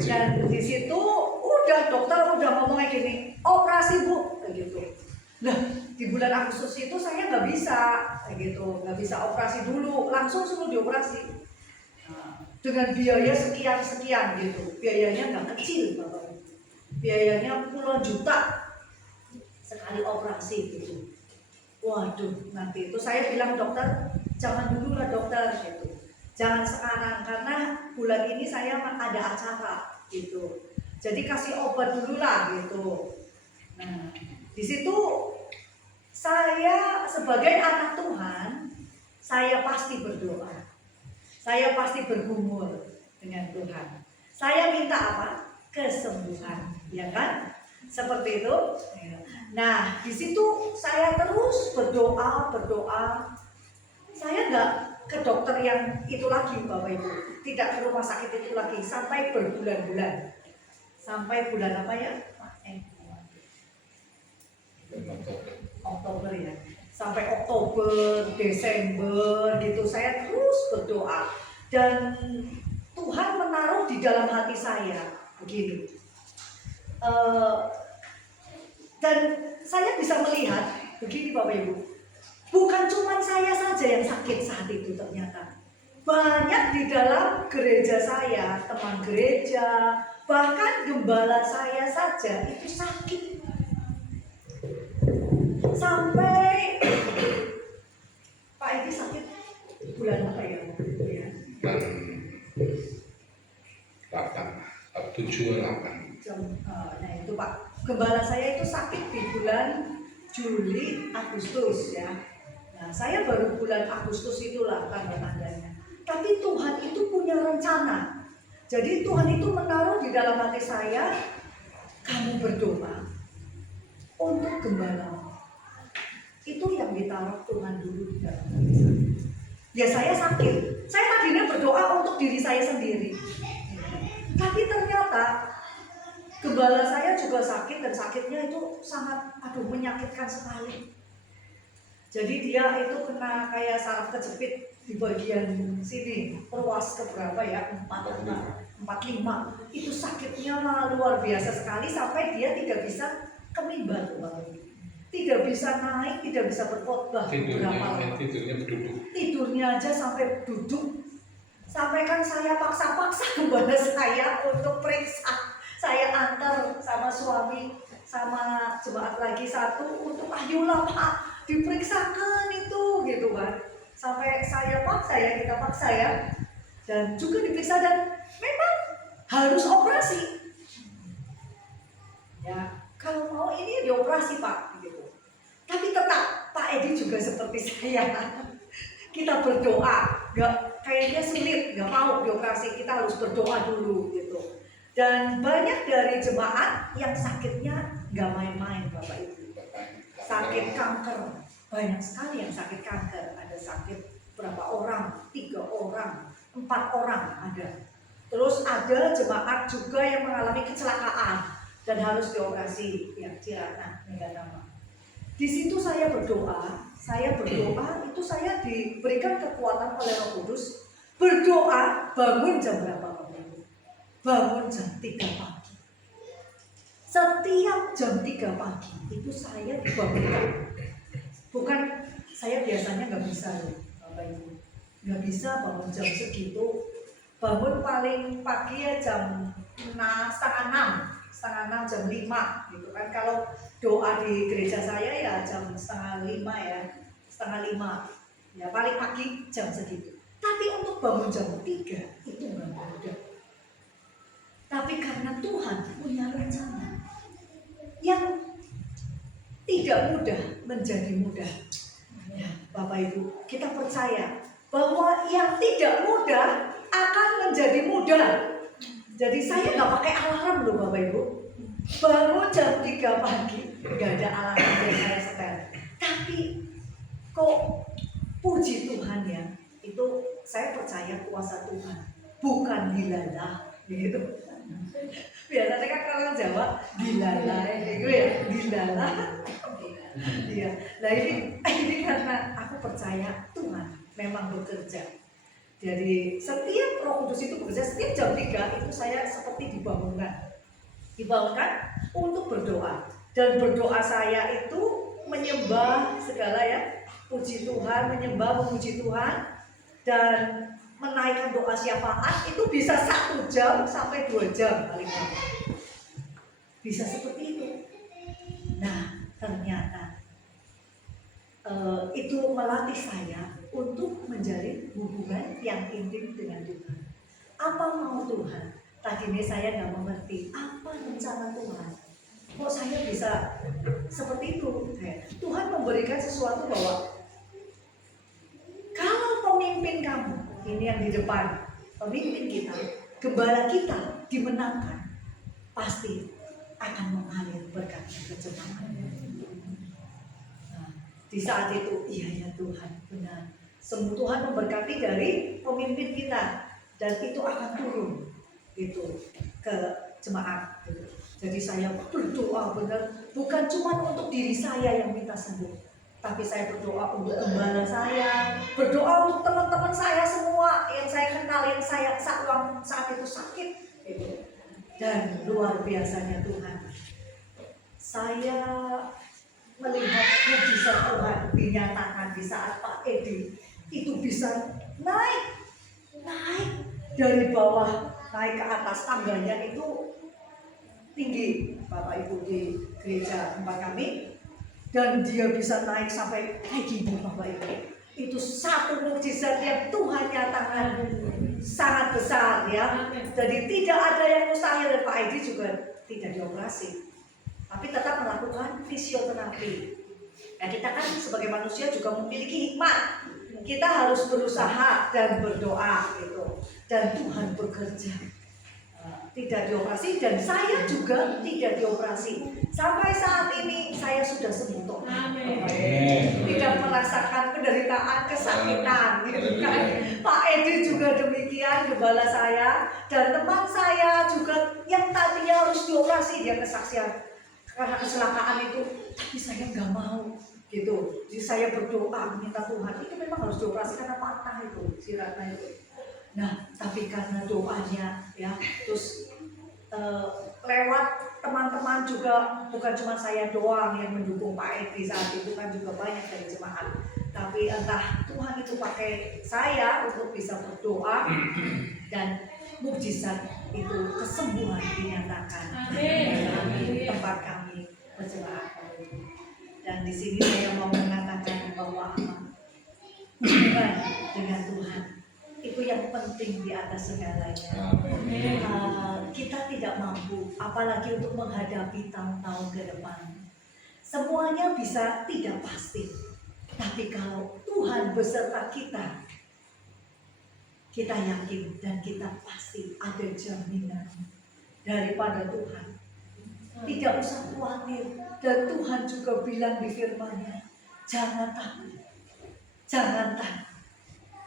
dan di situ dokter udah ngomong kayak gini, operasi Bu, kayak gitu. Nah, di bulan Agustus itu saya nggak bisa, kayak gitu, nggak bisa operasi dulu, langsung suruh dioperasi. Nah, dengan biaya sekian gitu, biayanya nggak kecil Bapak Ibu, biayanya puluhan juta sekali operasi gitu. Waduh, nanti itu saya bilang dokter, jangan dulu lah dokter gitu. Jangan sekarang karena bulan ini saya ada acara gitu. Jadi kasih obat dulu lah gitu. Nah, di situ saya sebagai anak Tuhan, saya pasti berdoa. Saya pasti bergumul dengan Tuhan. Saya minta apa? Kesembuhan, ya kan? Seperti itu. Nah, di situ saya terus berdoa. Saya nggak ke dokter yang itu lagi, Bapak Ibu. Tidak ke rumah sakit itu lagi sampai berbulan-bulan. Sampai bulan apa ya? Oktober ya. Sampai Oktober, Desember gitu saya terus berdoa. Dan Tuhan menaruh di dalam hati saya begini. Dan saya bisa melihat begini Bapak Ibu, bukan cuma saya saja yang sakit saat itu ternyata. Banyak di dalam gereja saya, teman gereja, bahkan gembala saya saja itu sakit. Sampai Pak Edi sakit bulan apa ya? Bulan 7 8. Nah itu Pak, gembala saya itu sakit di bulan Juli, Agustus ya. Nah saya baru bulan Agustus itulah tanda-tandanya. Tapi Tuhan itu punya rencana. Jadi Tuhan itu menaruh di dalam hati saya, kamu berdoa untuk gembala. Itu yang ditaruh Tuhan dulu di dalam hati saya. Ya saya sakit. Saya tadinya berdoa untuk diri saya sendiri. Tapi ternyata gembala saya juga sakit dan sakitnya itu sangat menyakitkan sekali. Jadi dia itu kena kayak saraf kejepit di bagian sini, ruas keberapa ya? 45. Itu sakitnya luar biasa sekali sampai dia tidak bisa kemimbar, tidak bisa naik, tidak bisa berkhotbah beberapa lama. Tidurnya aja sampai duduk. Sampai kan saya paksa-paksa gembala saya untuk periksa. Saya antar sama suami, sama lagi satu untuk ayolah Pak diperiksakan itu gitu kan. Sampai saya paksa ya, kita paksa ya, dan juga diperiksa dan memang harus operasi. Ya kalau mau ini dioperasi Pak gitu. Tapi tetap Pak Edi juga seperti saya. Kita berdoa, kayaknya sulit, nggak mau dioperasi, kita harus berdoa dulu gitu. Dan banyak dari jemaat yang sakitnya nggak main-main Bapak Ibu. Sakit kanker, banyak sekali yang sakit kanker. Ada sakit berapa orang, 3 orang, 4 orang ada. Terus ada jemaat juga yang mengalami kecelakaan dan harus dioperasi, ya Cirata, melanoma. Di situ saya berdoa itu saya diberikan kekuatan oleh Roh Kudus. Berdoa, bangun jam berapa Bapak Ibu? Bangun jam 3 pagi. Setiap jam 3 pagi itu saya dibangunkan. Bukan, saya biasanya nggak bisa loh Bapak Ibu. Nggak bisa bangun jam segitu. Bangun paling pagi ya jam 6, setengah enam jam 5 gitu kan. Kalau doa di gereja saya ya jam setengah 5 ya, setengah 5 ya, paling pagi jam segitu. Tapi untuk bangun jam 3 itu nggak mudah. Tapi karena Tuhan punya rencana yang tidak mudah menjadi mudah ya Bapak Ibu, kita percaya bahwa yang tidak mudah akan menjadi mudah. Jadi saya nggak pakai alarm loh Bapak Ibu. Bangun jam 3 pagi, nggak ada alarm yang saya setel. Tapi kok puji Tuhan ya, itu saya percaya kuasa Tuhan, bukan dilalah gitu. Biasanya kan kalau Jawa dilalah, gitu ya, dilalah. Iya. Nah ini karena aku percaya Tuhan memang bekerja. Jadi setiap Roh Kudus itu bekerja, setiap jam 3 itu saya seperti dibangunkan untuk berdoa. Dan berdoa saya itu menyembah segala ya, puji Tuhan, menyembah, memuji Tuhan, dan menaikkan doa syafaat itu bisa 1 jam sampai 2 jam paling lama. Bisa seperti itu. Nah ternyata itu melatih saya untuk menjalin hubungan yang intim dengan Tuhan. Apa mau Tuhan? Tadinya saya nggak mengerti apa rencana Tuhan. Kok saya bisa seperti itu? Tuhan memberikan sesuatu bahwa kalau pemimpin kamu, ini yang di depan, pemimpin kita, gembala kita dimenangkan, pasti akan mengalir berkat ke jemaat. Di saat itu, iya ya Tuhan, benar. Semua Tuhan memberkati dari pemimpin kita dan itu akan turun itu ke jemaat. Gitu. Jadi saya berdoa benar, bukan cuma untuk diri saya yang minta sembuh, tapi saya berdoa untuk gembala saya, berdoa untuk teman-teman saya semua yang saya kenal, yang saya saat itu sakit. Gitu. Dan luar biasanya Tuhan, saya melihat mujizat Tuhan dinyatakan di saat Pak Edi itu bisa naik dari bawah naik ke atas, tangganya itu tinggi Bapak Ibu di gereja tempat kami, dan dia bisa naik sampai kayak gini Bapak Ibu. Itu satu mujizat yang Tuhan nyatakan sangat besar ya. Jadi tidak ada yang mustahil, dan Pak Edi juga tidak dioperasi, tapi tetap melakukan fisioterapi. Nah, kita kan sebagai manusia juga memiliki hikmat. Kita harus berusaha dan berdoa gitu. Dan Tuhan bekerja. Tidak dioperasi, dan saya juga tidak dioperasi. Sampai saat ini saya sudah sembuh toh. Tidak merasakan penderitaan, kesakitan gitu kan. Pak Edi juga demikian, gembala saya, dan teman saya juga yang tadinya harus dioperasi, dia kesaksian karena kecelakaan itu, tapi saya nggak mau gitu. Jadi saya berdoa minta Tuhan, itu memang harus dioperasi karena patah itu si Ratna itu. Nah tapi karena doanya ya, terus lewat teman-teman juga, bukan cuma saya doang yang mendukung Pak Edi saat itu, kan juga banyak dari jemaat. Tapi entah Tuhan itu pakai saya untuk bisa berdoa, dan mukjizat itu kesembuhan dinyatakan di tempat kami berjemaat. Dan di sini saya mau mengatakan bahwa hubungan dengan Tuhan itu yang penting di atas segalanya. Kita tidak mampu, apalagi untuk menghadapi tahun-tahun ke depan. Semuanya bisa tidak pasti, tapi kalau Tuhan beserta kita, kita yakin dan kita pasti ada jaminan daripada Tuhan. Tidak usah khawatir. Dan Tuhan juga bilang di firman-Nya, jangan takut, jangan takut,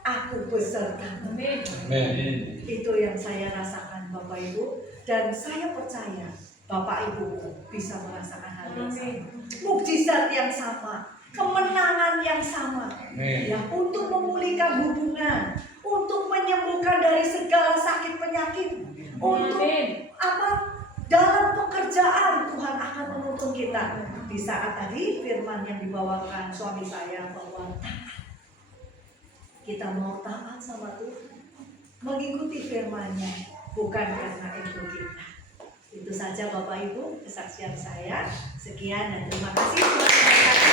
aku besertamu. Amin. Itu yang saya rasakan Bapak Ibu, dan saya percaya Bapak Ibu bisa merasakan hal yang sama. Mukjizat yang sama, kemenangan yang sama. Amin. Ya, untuk memulihkan hubungan, untuk menyembuhkan dari segala sakit penyakit, untuk apa? Dalam pekerjaan Tuhan akan menuntun kita. Di saat tadi firman yang dibawakan suami saya bahwa taat. Kita mau taat sama Tuhan, mengikuti firman-Nya, bukan karena ego kita. Itu saja Bapak Ibu kesaksian saya. Sekian dan terima kasih Tuhan memberkati.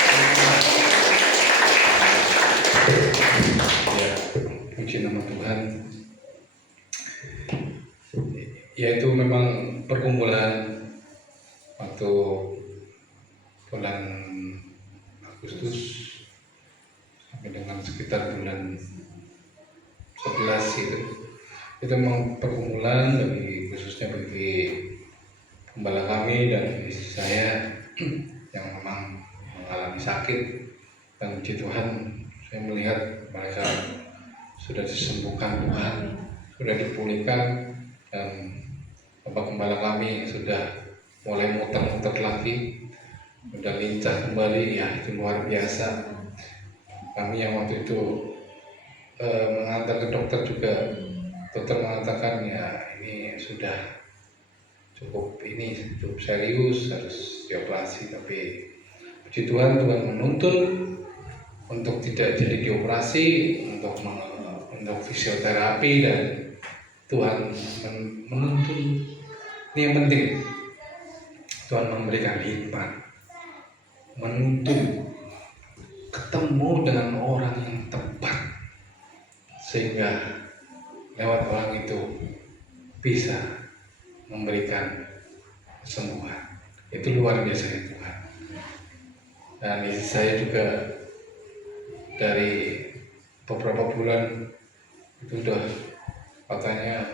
Ya, puji nama Tuhan. Yaitu memang perkumpulan waktu bulan Agustus sampai dengan sekitar bulan 11 itu memang perkumpulan khususnya bagi gembala kami dan istri saya yang memang mengalami sakit, dan puji Tuhan saya melihat mereka sudah disembuhkan Tuhan, sudah dipulihkan, dan Bapak Gembala kami sudah mulai muter-muter lagi, sudah lincah kembali. Ya, itu luar biasa. Kami yang waktu itu mengantar ke dokter juga, dokter mengatakan ya ini sudah cukup serius, harus dioperasi. Tapi puji Tuhan, Tuhan menuntun untuk tidak jadi dioperasi, untuk fisioterapi, dan Tuhan menuntun. Ini yang penting, Tuhan memberikan hikmat, menuntun, ketemu dengan orang yang tepat, sehingga lewat orang itu bisa memberikan kesembuhan. Itu luar biasa ya Tuhan. Dan istri saya juga dari beberapa bulan itu udah katanya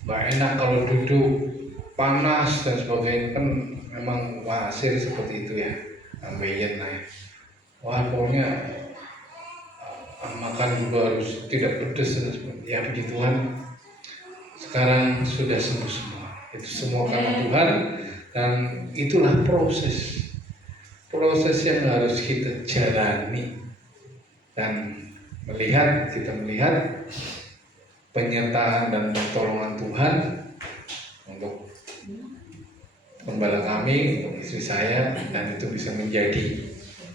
nggak enak kalau duduk, panas dan sebagainya, kan memang wasir seperti itu ya, ambeien lah ya. Wah, pokoknya makan juga harus tidak pedas dan sebagainya. Ya puji Tuhan, sekarang sudah sembuh semua. Itu semua karena Tuhan, dan itulah proses yang harus kita jalani dan kita melihat penyertaan dan pertolongan Tuhan untuk gembala kami, untuk istri saya, dan itu bisa menjadi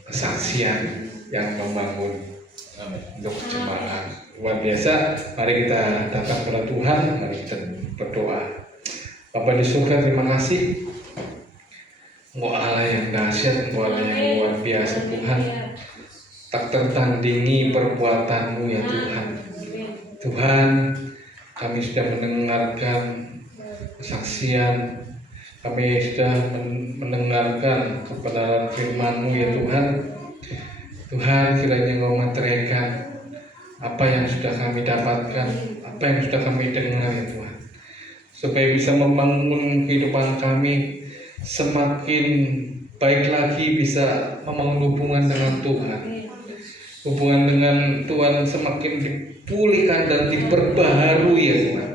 kesaksian yang membangun untuk jemaat. Luar biasa. Mari kita datang kepada Tuhan, mari kita berdoa. Bapa di surga, terima kasih. Engkau Allah yang dahsyat, Engkau Allah yang luar biasa Tuhan. Tak tertandingi perbuatan-Mu ya Tuhan. Tuhan, kami sudah mendengarkan kesaksian, kami sudah mendengarkan kebenaran firman-Mu ya Tuhan. Tuhan, kiranya Engkau meteraikan apa yang sudah kami dapatkan, apa yang sudah kami dengar ya Tuhan, supaya bisa membangun kehidupan kami semakin baik lagi, bisa membangun hubungan dengan Tuhan. Hubungan dengan Tuhan semakin dipulihkan dan diperbaharui ya Tuhan.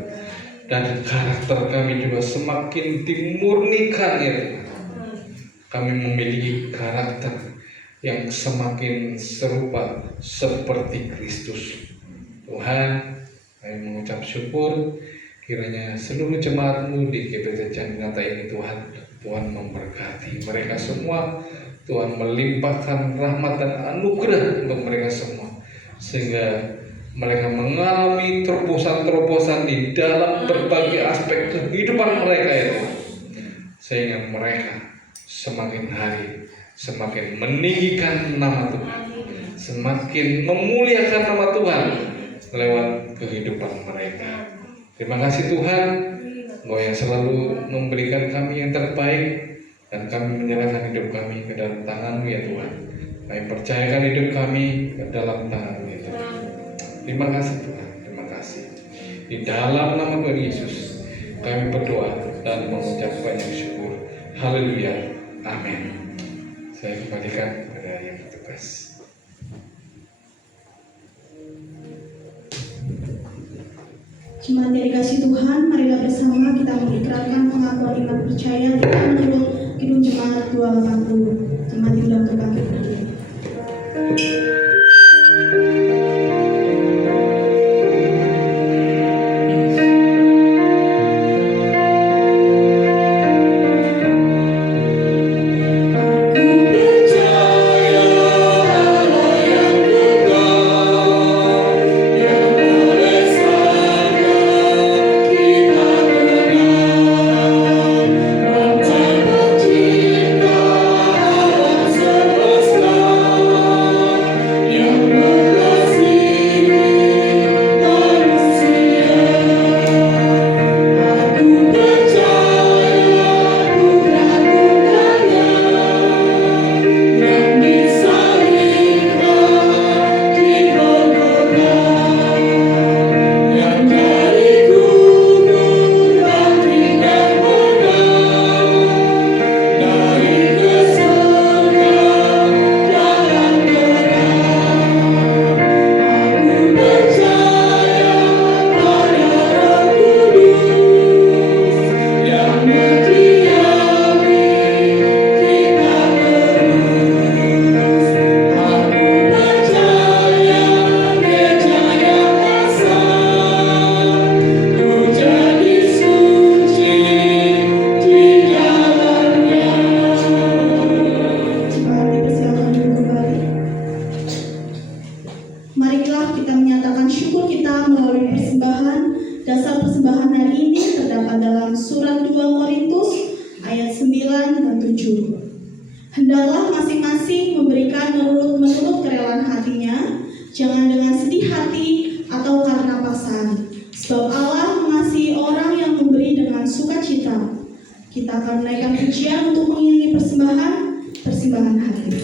Dan karakter kami juga semakin dimurnikan ya Tuhan. Kami memiliki karakter yang semakin serupa seperti Kristus. Tuhan, kami mengucap syukur, kiranya seluruh jemaat-Mu di GBT Jaminata ini Tuhan memberkati mereka semua. Tuhan melimpahkan rahmat dan anugerah untuk mereka semua, sehingga mereka mengalami terobosan-terobosan di dalam berbagai aspek kehidupan mereka ya Tuhan, sehingga mereka semakin hari semakin meninggikan nama Tuhan, semakin memuliakan nama Tuhan lewat kehidupan mereka. Terima kasih Tuhan, Engkau yang selalu memberikan kami yang terbaik, dan kami menyerahkan hidup kami ke dalam tangan-Mu ya Tuhan. Kami percayakan hidup kami ke dalam tangan-Mu ya Tuhan. Terima kasih Tuhan, terima kasih. Di dalam nama Tuhan Yesus kami berdoa dan mengucap banyak syukur. Haleluya, amin. Saya kembalikan kepada yang bertugas. Jemaat yang dikasih Tuhan, marilah bersama kita mengikrarkan pengakuan iman percaya kita menurut Kidung Jemaat 280. Jemaat yang sudah berbangkit berdiri. Marilah kita menyatakan syukur kita melalui persembahan. Dasar persembahan hari ini terdapat dalam surat 2 Korintus ayat 9 dan 7. Hendaklah masing-masing memberikan menurut kerelaan hatinya, jangan dengan sedih hati atau karena paksaan. Sebab Allah mengasihi orang yang memberi dengan sukacita. Kita akan menaikkan pujian untuk mengiringi persembahan hari ini.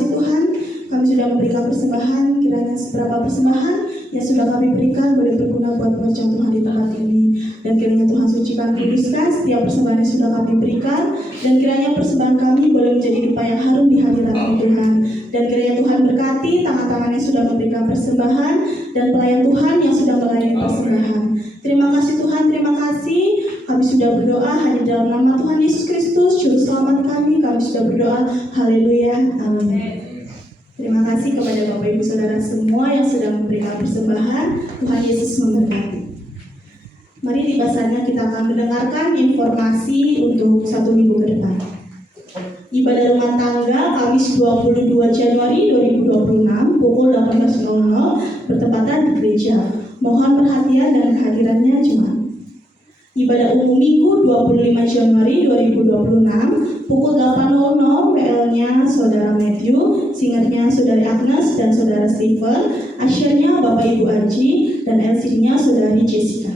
kasih Tuhan, kami sudah memberikan persembahan, kiranya seberapa persembahan yang sudah kami berikan boleh berguna buat pekerjaan Tuhan di tempat ini. Dan kiranya Tuhan sucikan, kuduskan setiap persembahan yang sudah kami berikan, dan kiranya persembahan kami boleh menjadi dupa yang harum di hadirat Tuhan. Dan kiranya Tuhan berkati tangan-tangan yang sudah memberikan persembahan dan pelayan Tuhan yang sudah melayani persembahan. Terima kasih Tuhan, terima kasih. Kami sudah berdoa hanya dalam nama Tuhan Yesus Kristus, Juru Selamat kami sudah berdoa. Haleluya, amin. Terima kasih kepada Bapak Ibu Saudara semua yang sudah memberikan persembahan. Tuhan Yesus memberkati. Mari di basarnya kita akan mendengarkan informasi untuk 1 minggu ke depan. Ibadah rumah tangga Kamis 22 Januari 2026 pukul 18.00 bertepatan di gereja. Mohon perhatian dan kehadirannya jemaat. Ibadah umum Minggu 25 Januari 2026 pukul 8.00 WL-nya Saudara Matthew, singernya Saudari Agnes dan Saudara Stephen, asyarnya Bapak Ibu Aji, dan LC-nya Saudari Jessica.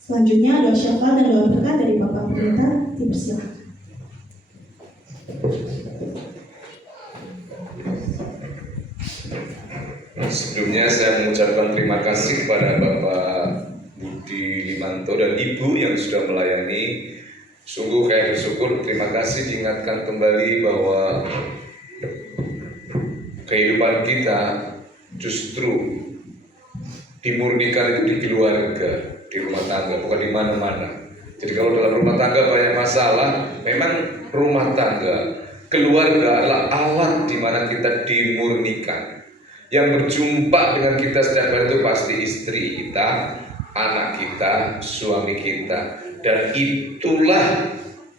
Selanjutnya doa syafaat dan doa berkat dari Bapak Pendeta, dipersilakan. Sebelumnya saya mengucapkan terima kasih kepada Bapak Budi Limanto dan Ibu yang sudah melayani. Sungguh kayak bersyukur, terima kasih diingatkan kembali bahwa kehidupan kita justru dimurnikan itu di keluarga, di rumah tangga, bukan di mana-mana. Jadi kalau dalam rumah tangga banyak masalah, memang rumah tangga, keluarga adalah alat di mana kita dimurnikan. Yang berjumpa dengan kita setiap hari itu pasti istri kita, anak kita, suami kita, dan itulah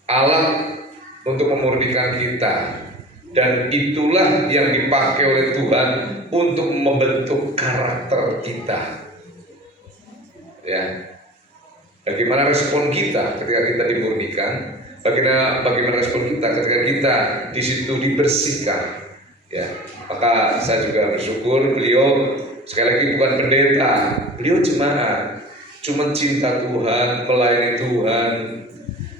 alat untuk memurnikan kita, dan itulah yang dipakai oleh Tuhan untuk membentuk karakter kita. Ya, bagaimana respon kita ketika kita dimurnikan? Bagaimana respon kita ketika kita di situ dibersihkan? Ya, maka saya juga bersyukur beliau sekali lagi bukan pendeta, beliau jemaat. Cuma cinta Tuhan, melayani Tuhan.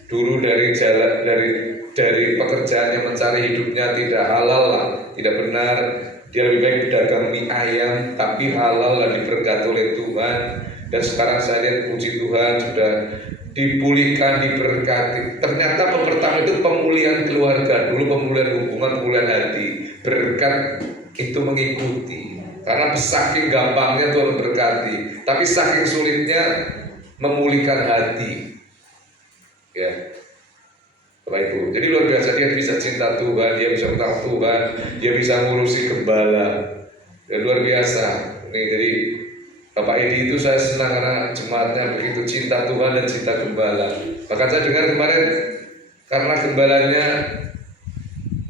Dulu dari pekerjaannya mencari hidupnya tidak halal lah, tidak benar. Dia lebih baik pedagang mie ayam, tapi halal dan diberkati oleh Tuhan. Dan sekarang saya lihat puji Tuhan sudah dipulihkan, diberkati. Ternyata pertama itu pemulihan keluarga, dulu pemulihan hubungan, pemulihan hati. Berkat itu mengikuti. Karena saking gampangnya Tuhan berkati, tapi saking sulitnya memulihkan hati. Ya, Bapak Ibu. Jadi luar biasa, dia bisa cinta Tuhan, dia bisa utang Tuhan, dia bisa ngurusi gembala. Dan luar biasa. Nih, jadi Bapak Edi itu saya senang karena jemaatnya begitu cinta Tuhan dan cinta gembala. Bahkan saya dengar kemarin karena gembalanya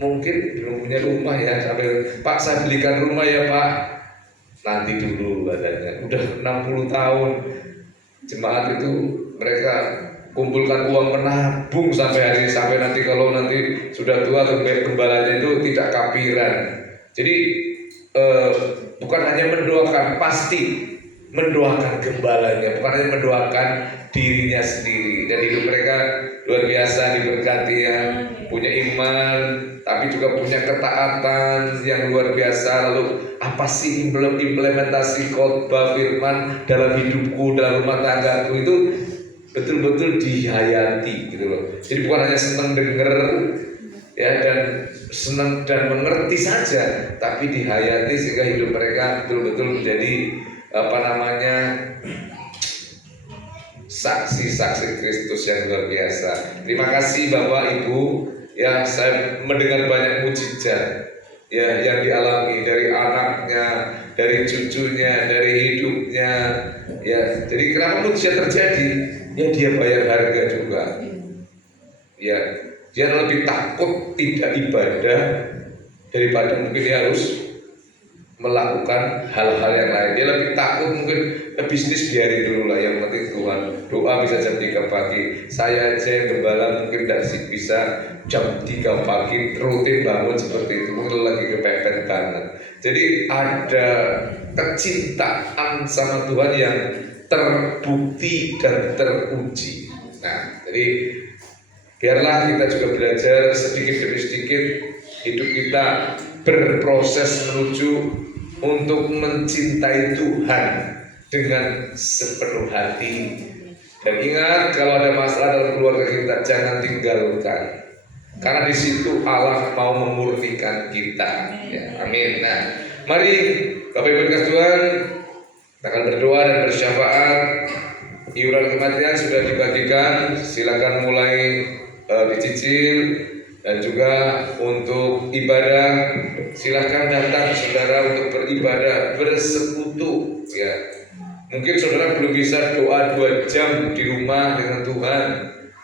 mungkin belum punya rumah ya, sampai Pak saya belikan rumah ya Pak. Nanti dulu katanya. Udah 60 tahun jemaat itu mereka kumpulkan uang menabung sampai nanti kalau nanti sudah tua gembalanya itu tidak kapiran. Jadi bukan hanya mendoakan, pasti mendoakan gembalanya, bukan hanya mendoakan dirinya sendiri. Dan hidup mereka luar biasa diberkati ya, punya iman, tapi juga punya ketaatan yang luar biasa. Lalu apa sih implementasi khotbah firman dalam hidupku, dalam rumah tanggaku itu betul-betul dihayati gitu loh. Jadi bukan hanya senang denger ya dan senang dan mengerti saja, tapi dihayati sehingga hidup mereka betul-betul menjadi saksi-saksi Kristus yang luar biasa. Terima kasih Bapak Ibu ya, saya mendengar banyak mujizat ya yang dialami dari anaknya, dari cucunya, dari hidupnya ya. Jadi kenapa mujizat terjadi? Ya dia bayar harga juga. Ya, dia lebih takut tidak ibadah daripada mungkin dia harus melakukan hal-hal yang lain. Dia lebih takut mungkin bisnis biarin dulu lah, yang penting Tuhan. Doa bisa jam 3 pagi. Saya aja yang gembala mungkin tidak bisa jam 3 pagi rutin bangun seperti itu, mungkin lagi kepepet banget. Jadi ada kecintaan sama Tuhan yang terbukti dan teruji. Nah, jadi biarlah kita juga belajar sedikit demi sedikit hidup kita berproses menuju untuk mencintai Tuhan dengan sepenuh hati. Dan ingat, kalau ada masalah dalam keluarga kita, jangan tinggalkan, karena di situ Allah mau memurnikan kita. Ya, amin. Nah, mari Bapak Ibu dikasih Tuhan, kita akan berdoa dan bersyafaat. Iuran kematian sudah dibagikan, silakan mulai dicicil. Dan juga untuk ibadah, silakan datang saudara untuk beribadah, bersekutu. Ya, mungkin saudara belum bisa doa 2 jam di rumah dengan Tuhan.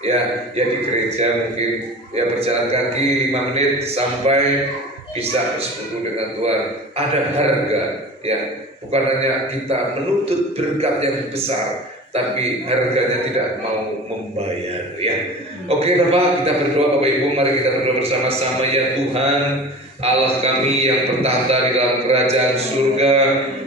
Ya di gereja mungkin ya berjalan kaki 5 menit sampai bisa bersekutu dengan Tuhan. Ada harga, ya, bukan hanya kita menuntut berkat yang besar, tapi harganya tidak mau membayar, ya. Oke Bapak, kita berdoa. Bapak Ibu, mari kita berdoa bersama-sama. Ya Tuhan, Allah kami yang bertahta di dalam kerajaan surga,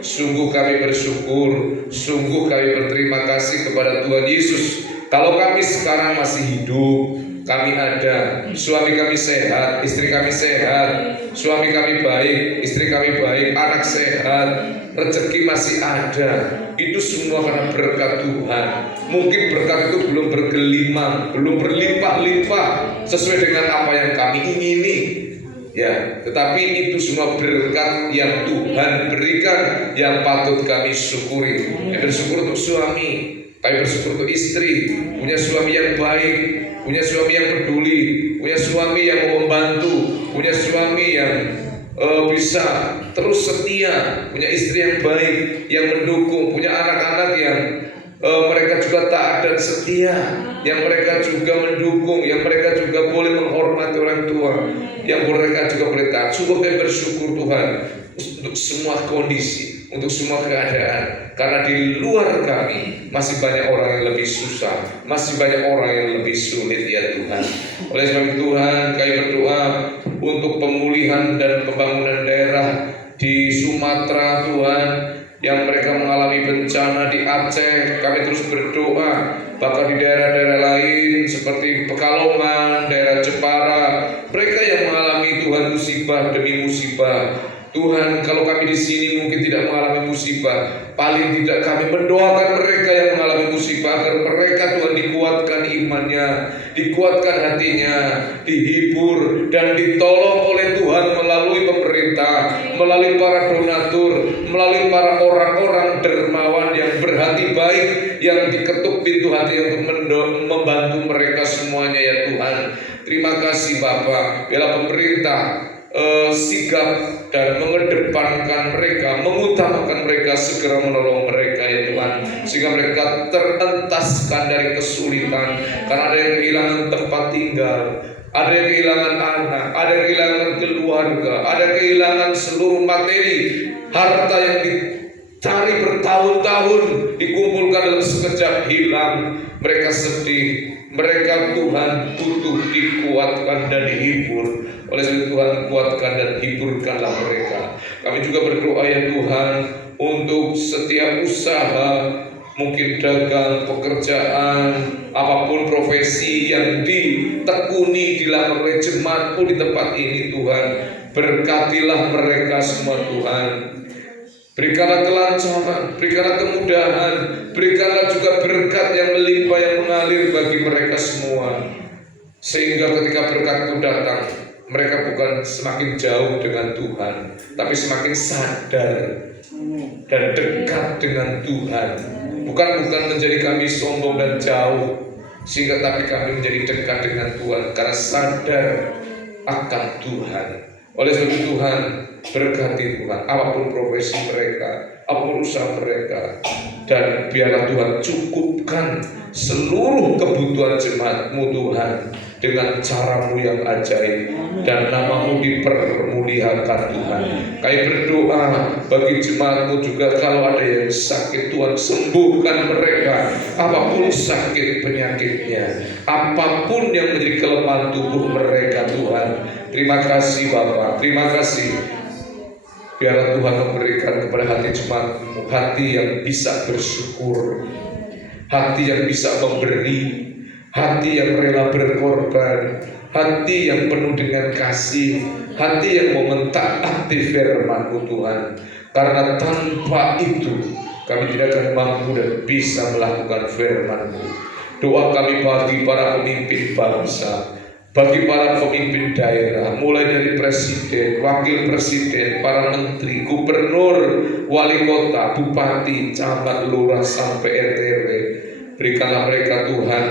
sungguh kami bersyukur, sungguh kami berterima kasih kepada Tuhan Yesus. Kalau kami sekarang masih hidup, kami ada, suami kami sehat, istri kami sehat, suami kami baik, istri kami baik, anak sehat, rezeki masih ada. Itu semua karena berkat Tuhan. Mungkin berkat itu belum bergelimang, belum berlimpah-limpah sesuai dengan apa yang kami ingini, ya, tetapi itu semua berkat yang Tuhan berikan, yang patut kami syukuri. Kami bersyukur untuk suami, kami bersyukur untuk istri, punya suami yang baik, punya suami yang peduli, punya suami yang mau membantu, punya suami yang bisa terus setia, punya istri yang baik, yang mendukung, punya anak-anak yang mereka juga taat dan setia, yang mereka juga mendukung, yang mereka juga boleh menghormati orang tua, yang mereka juga boleh taat. Sungguh kami bersyukur Tuhan untuk semua kondisi, untuk semua keadaan, karena di luar kami masih banyak orang yang lebih susah, masih banyak orang yang lebih sulit, ya Tuhan. Oleh sebab itu Tuhan, kami berdoa untuk pemulihan dan pembangunan daerah di Sumatera Tuhan, yang mereka mengalami bencana di Aceh. Kami terus berdoa, bahkan di daerah-daerah lain seperti Pekalongan, daerah Jepara, mereka yang mengalami Tuhan musibah demi musibah. Tuhan, kalau kami di sini mungkin tidak mengalami musibah, paling tidak kami mendoakan mereka yang mengalami musibah agar mereka Tuhan dikuatkan imannya, dikuatkan hatinya, dihibur dan ditolong oleh Tuhan melalui pemerintah, melalui para donatur, melalui para orang-orang dermawan yang berhati baik, yang diketuk pintu hati untuk membantu mereka semuanya, ya Tuhan. Terima kasih Bapa, bila pemerintah sigap dan mengedepankan mereka, mengutamakan mereka, segera menolong mereka, ya Tuhan, sehingga mereka terentaskan dari kesulitan, karena ada yang kehilangan tempat tinggal, ada yang kehilangan anak, ada yang kehilangan keluarga, ada yang kehilangan seluruh materi, harta yang dicari bertahun-tahun dikumpulkan dalam sekejap hilang. Mereka sedih, mereka Tuhan butuh dikuatkan dan dihibur. Oleh sebab Tuhan, kuatkan dan hiburkanlah mereka. Kami juga berdoa, ya Tuhan, untuk setiap usaha, mungkin dagang, pekerjaan, apapun profesi yang ditekuni dilakukan oleh jemaatmu di tempat ini, Tuhan. Berkatilah mereka semua, Tuhan. Berikanlah kelancaran, berikanlah kemudahan, berikanlah juga berkat yang melimpah, yang mengalir bagi mereka semua, sehingga ketika berkat itu datang, mereka bukan semakin jauh dengan Tuhan, tapi semakin sadar dan dekat dengan Tuhan. Bukan menjadi kami sombong dan jauh, sehingga tapi kami menjadi dekat dengan Tuhan karena sadar akan Tuhan. Oleh sebab itu Tuhan, berkati Tuhan, apapun profesi mereka, apapun usaha mereka, dan biarlah Tuhan cukupkan seluruh kebutuhan jemaat-Mu Tuhan dengan cara-Mu yang ajaib, dan nama-Mu dipermuliakan Tuhan. Kami berdoa bagi jemaat-Mu juga, kalau ada yang sakit, Tuhan sembuhkan mereka, apapun sakit penyakitnya, apapun yang menjadi kelemahan tubuh mereka, Tuhan. Terima kasih Bapa, terima kasih. Biarlah Tuhan memberikan kepada hati jemaat-Mu hati yang bisa bersyukur, hati yang bisa memberi, hati yang rela berkorban, hati yang penuh dengan kasih, hati yang mau mentaati firman-Mu Tuhan. Karena tanpa itu kami tidak akan mampu dan bisa melakukan firman-Mu. Doa kami bagi para pemimpin bangsa, bagi para pemimpin daerah, mulai dari presiden, wakil presiden, para menteri, gubernur, wali kota, bupati, camat, lurah, sampai RT RW. Berikanlah mereka Tuhan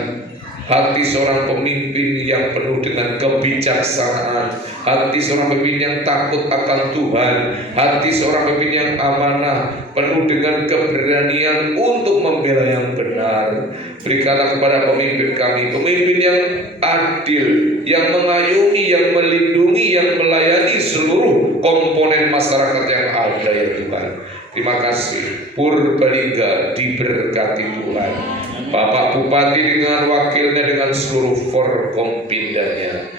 hati seorang pemimpin yang penuh dengan kebijaksanaan, hati seorang pemimpin yang takut akan Tuhan, hati seorang pemimpin yang amanah, penuh dengan keberanian untuk membela yang benar. Berikanlah kepada pemimpin kami pemimpin yang adil, yang mengayomi, yang melindungi, yang melayani seluruh komponen masyarakat yang ada ya Tuhan. Terima kasih. Purbalingga diberkati Tuhan. Bapak Bupati dengan wakilnya, dengan seluruh Forkompindanya,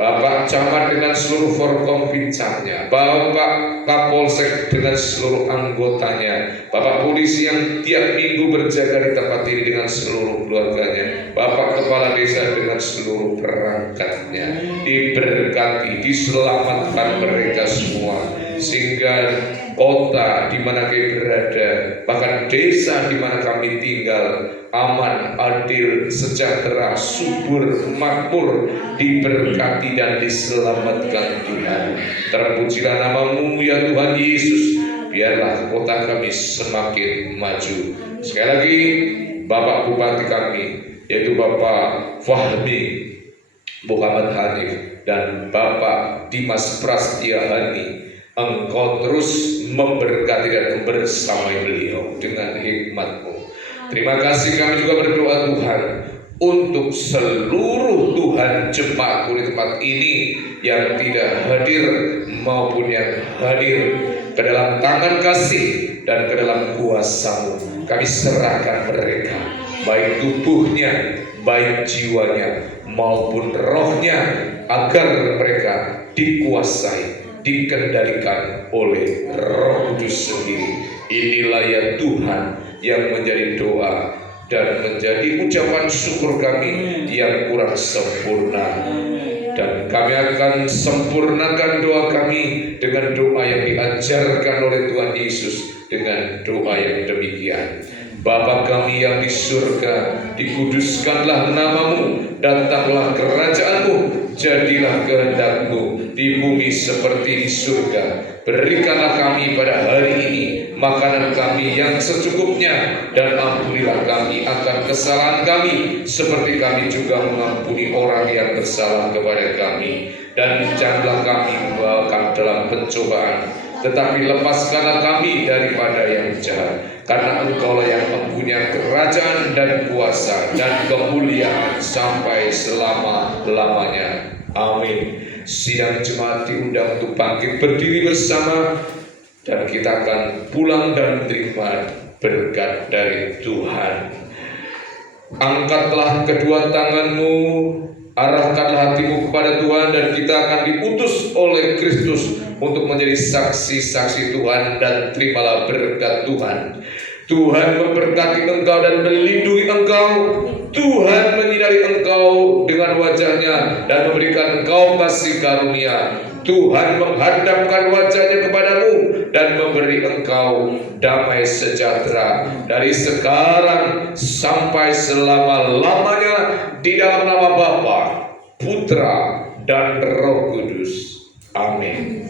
Bapak Camat dengan seluruh Forkompincanya, Bapak Kapolsek dengan seluruh anggotanya, Bapak Polisi yang tiap minggu berjaga di tempat ini dengan seluruh keluarganya, Bapak Kepala Desa dengan seluruh perangkatnya. Diberkati, diselamatkan mereka semua, sehingga kota di mana kami berada, bahkan desa di mana kami tinggal, aman, adil, sejahtera, subur, makmur, diberkati dan diselamatkan Tuhan. Terpujilah nama-Mu ya Tuhan Yesus. Biarlah kota kami semakin maju. Sekali lagi, Bapak Bupati kami, yaitu Bapak Fahmi Muhammad Hanif dan Bapak Dimas Prastyahani, Engkau terus memberkati dan membersamai beliau dengan hikmat-Mu. Terima kasih, kami juga berdoa Tuhan untuk seluruh Tuhan jemaat-Mu di tempat ini yang tidak hadir maupun yang hadir, ke dalam tangan kasih dan ke dalam kuasa-Mu kami serahkan mereka, baik tubuhnya, baik jiwanya maupun rohnya, agar mereka dikuasai, dikendalikan oleh Roh Kudus sendiri. Inilah ya Tuhan yang menjadi doa dan menjadi ucapan syukur kami yang kurang sempurna. Dan kami akan sempurnakan doa kami dengan doa yang diajarkan oleh Tuhan Yesus, dengan doa yang demikian. Bapa kami yang di surga, dikuduskanlah nama-Mu, datanglah kerajaan-Mu, jadilah kehendak-Mu di bumi seperti di surga. Berikanlah kami pada hari ini makanan kami yang secukupnya, dan ampunilah kami akan kesalahan kami, seperti kami juga mengampuni orang yang bersalah kepada kami. Dan janganlah kami membawakan dalam pencobaan, tetapi lepaskanlah kami daripada yang jahat. Karena Engkaulah yang mempunyai kerajaan dan kuasa dan kemuliaan sampai selama-lamanya. Amin. Sidang jemaat diundang untuk bangkit berdiri bersama, dan kita akan pulang dan menerima berkat dari Tuhan. Angkatlah kedua tanganmu, arahkanlah hatimu kepada Tuhan, dan kita akan diutus oleh Kristus untuk menjadi saksi-saksi Tuhan, dan terimalah berkat Tuhan. Tuhan memberkati engkau dan melindungi engkau. Tuhan menyinari engkau dengan wajahnya dan memberikan engkau kasih karunia. Tuhan menghadapkan wajahnya kepadamu dan memberi engkau damai sejahtera dari sekarang sampai selama-lamanya, di dalam nama Bapa, Putra, dan Roh Kudus. Amin.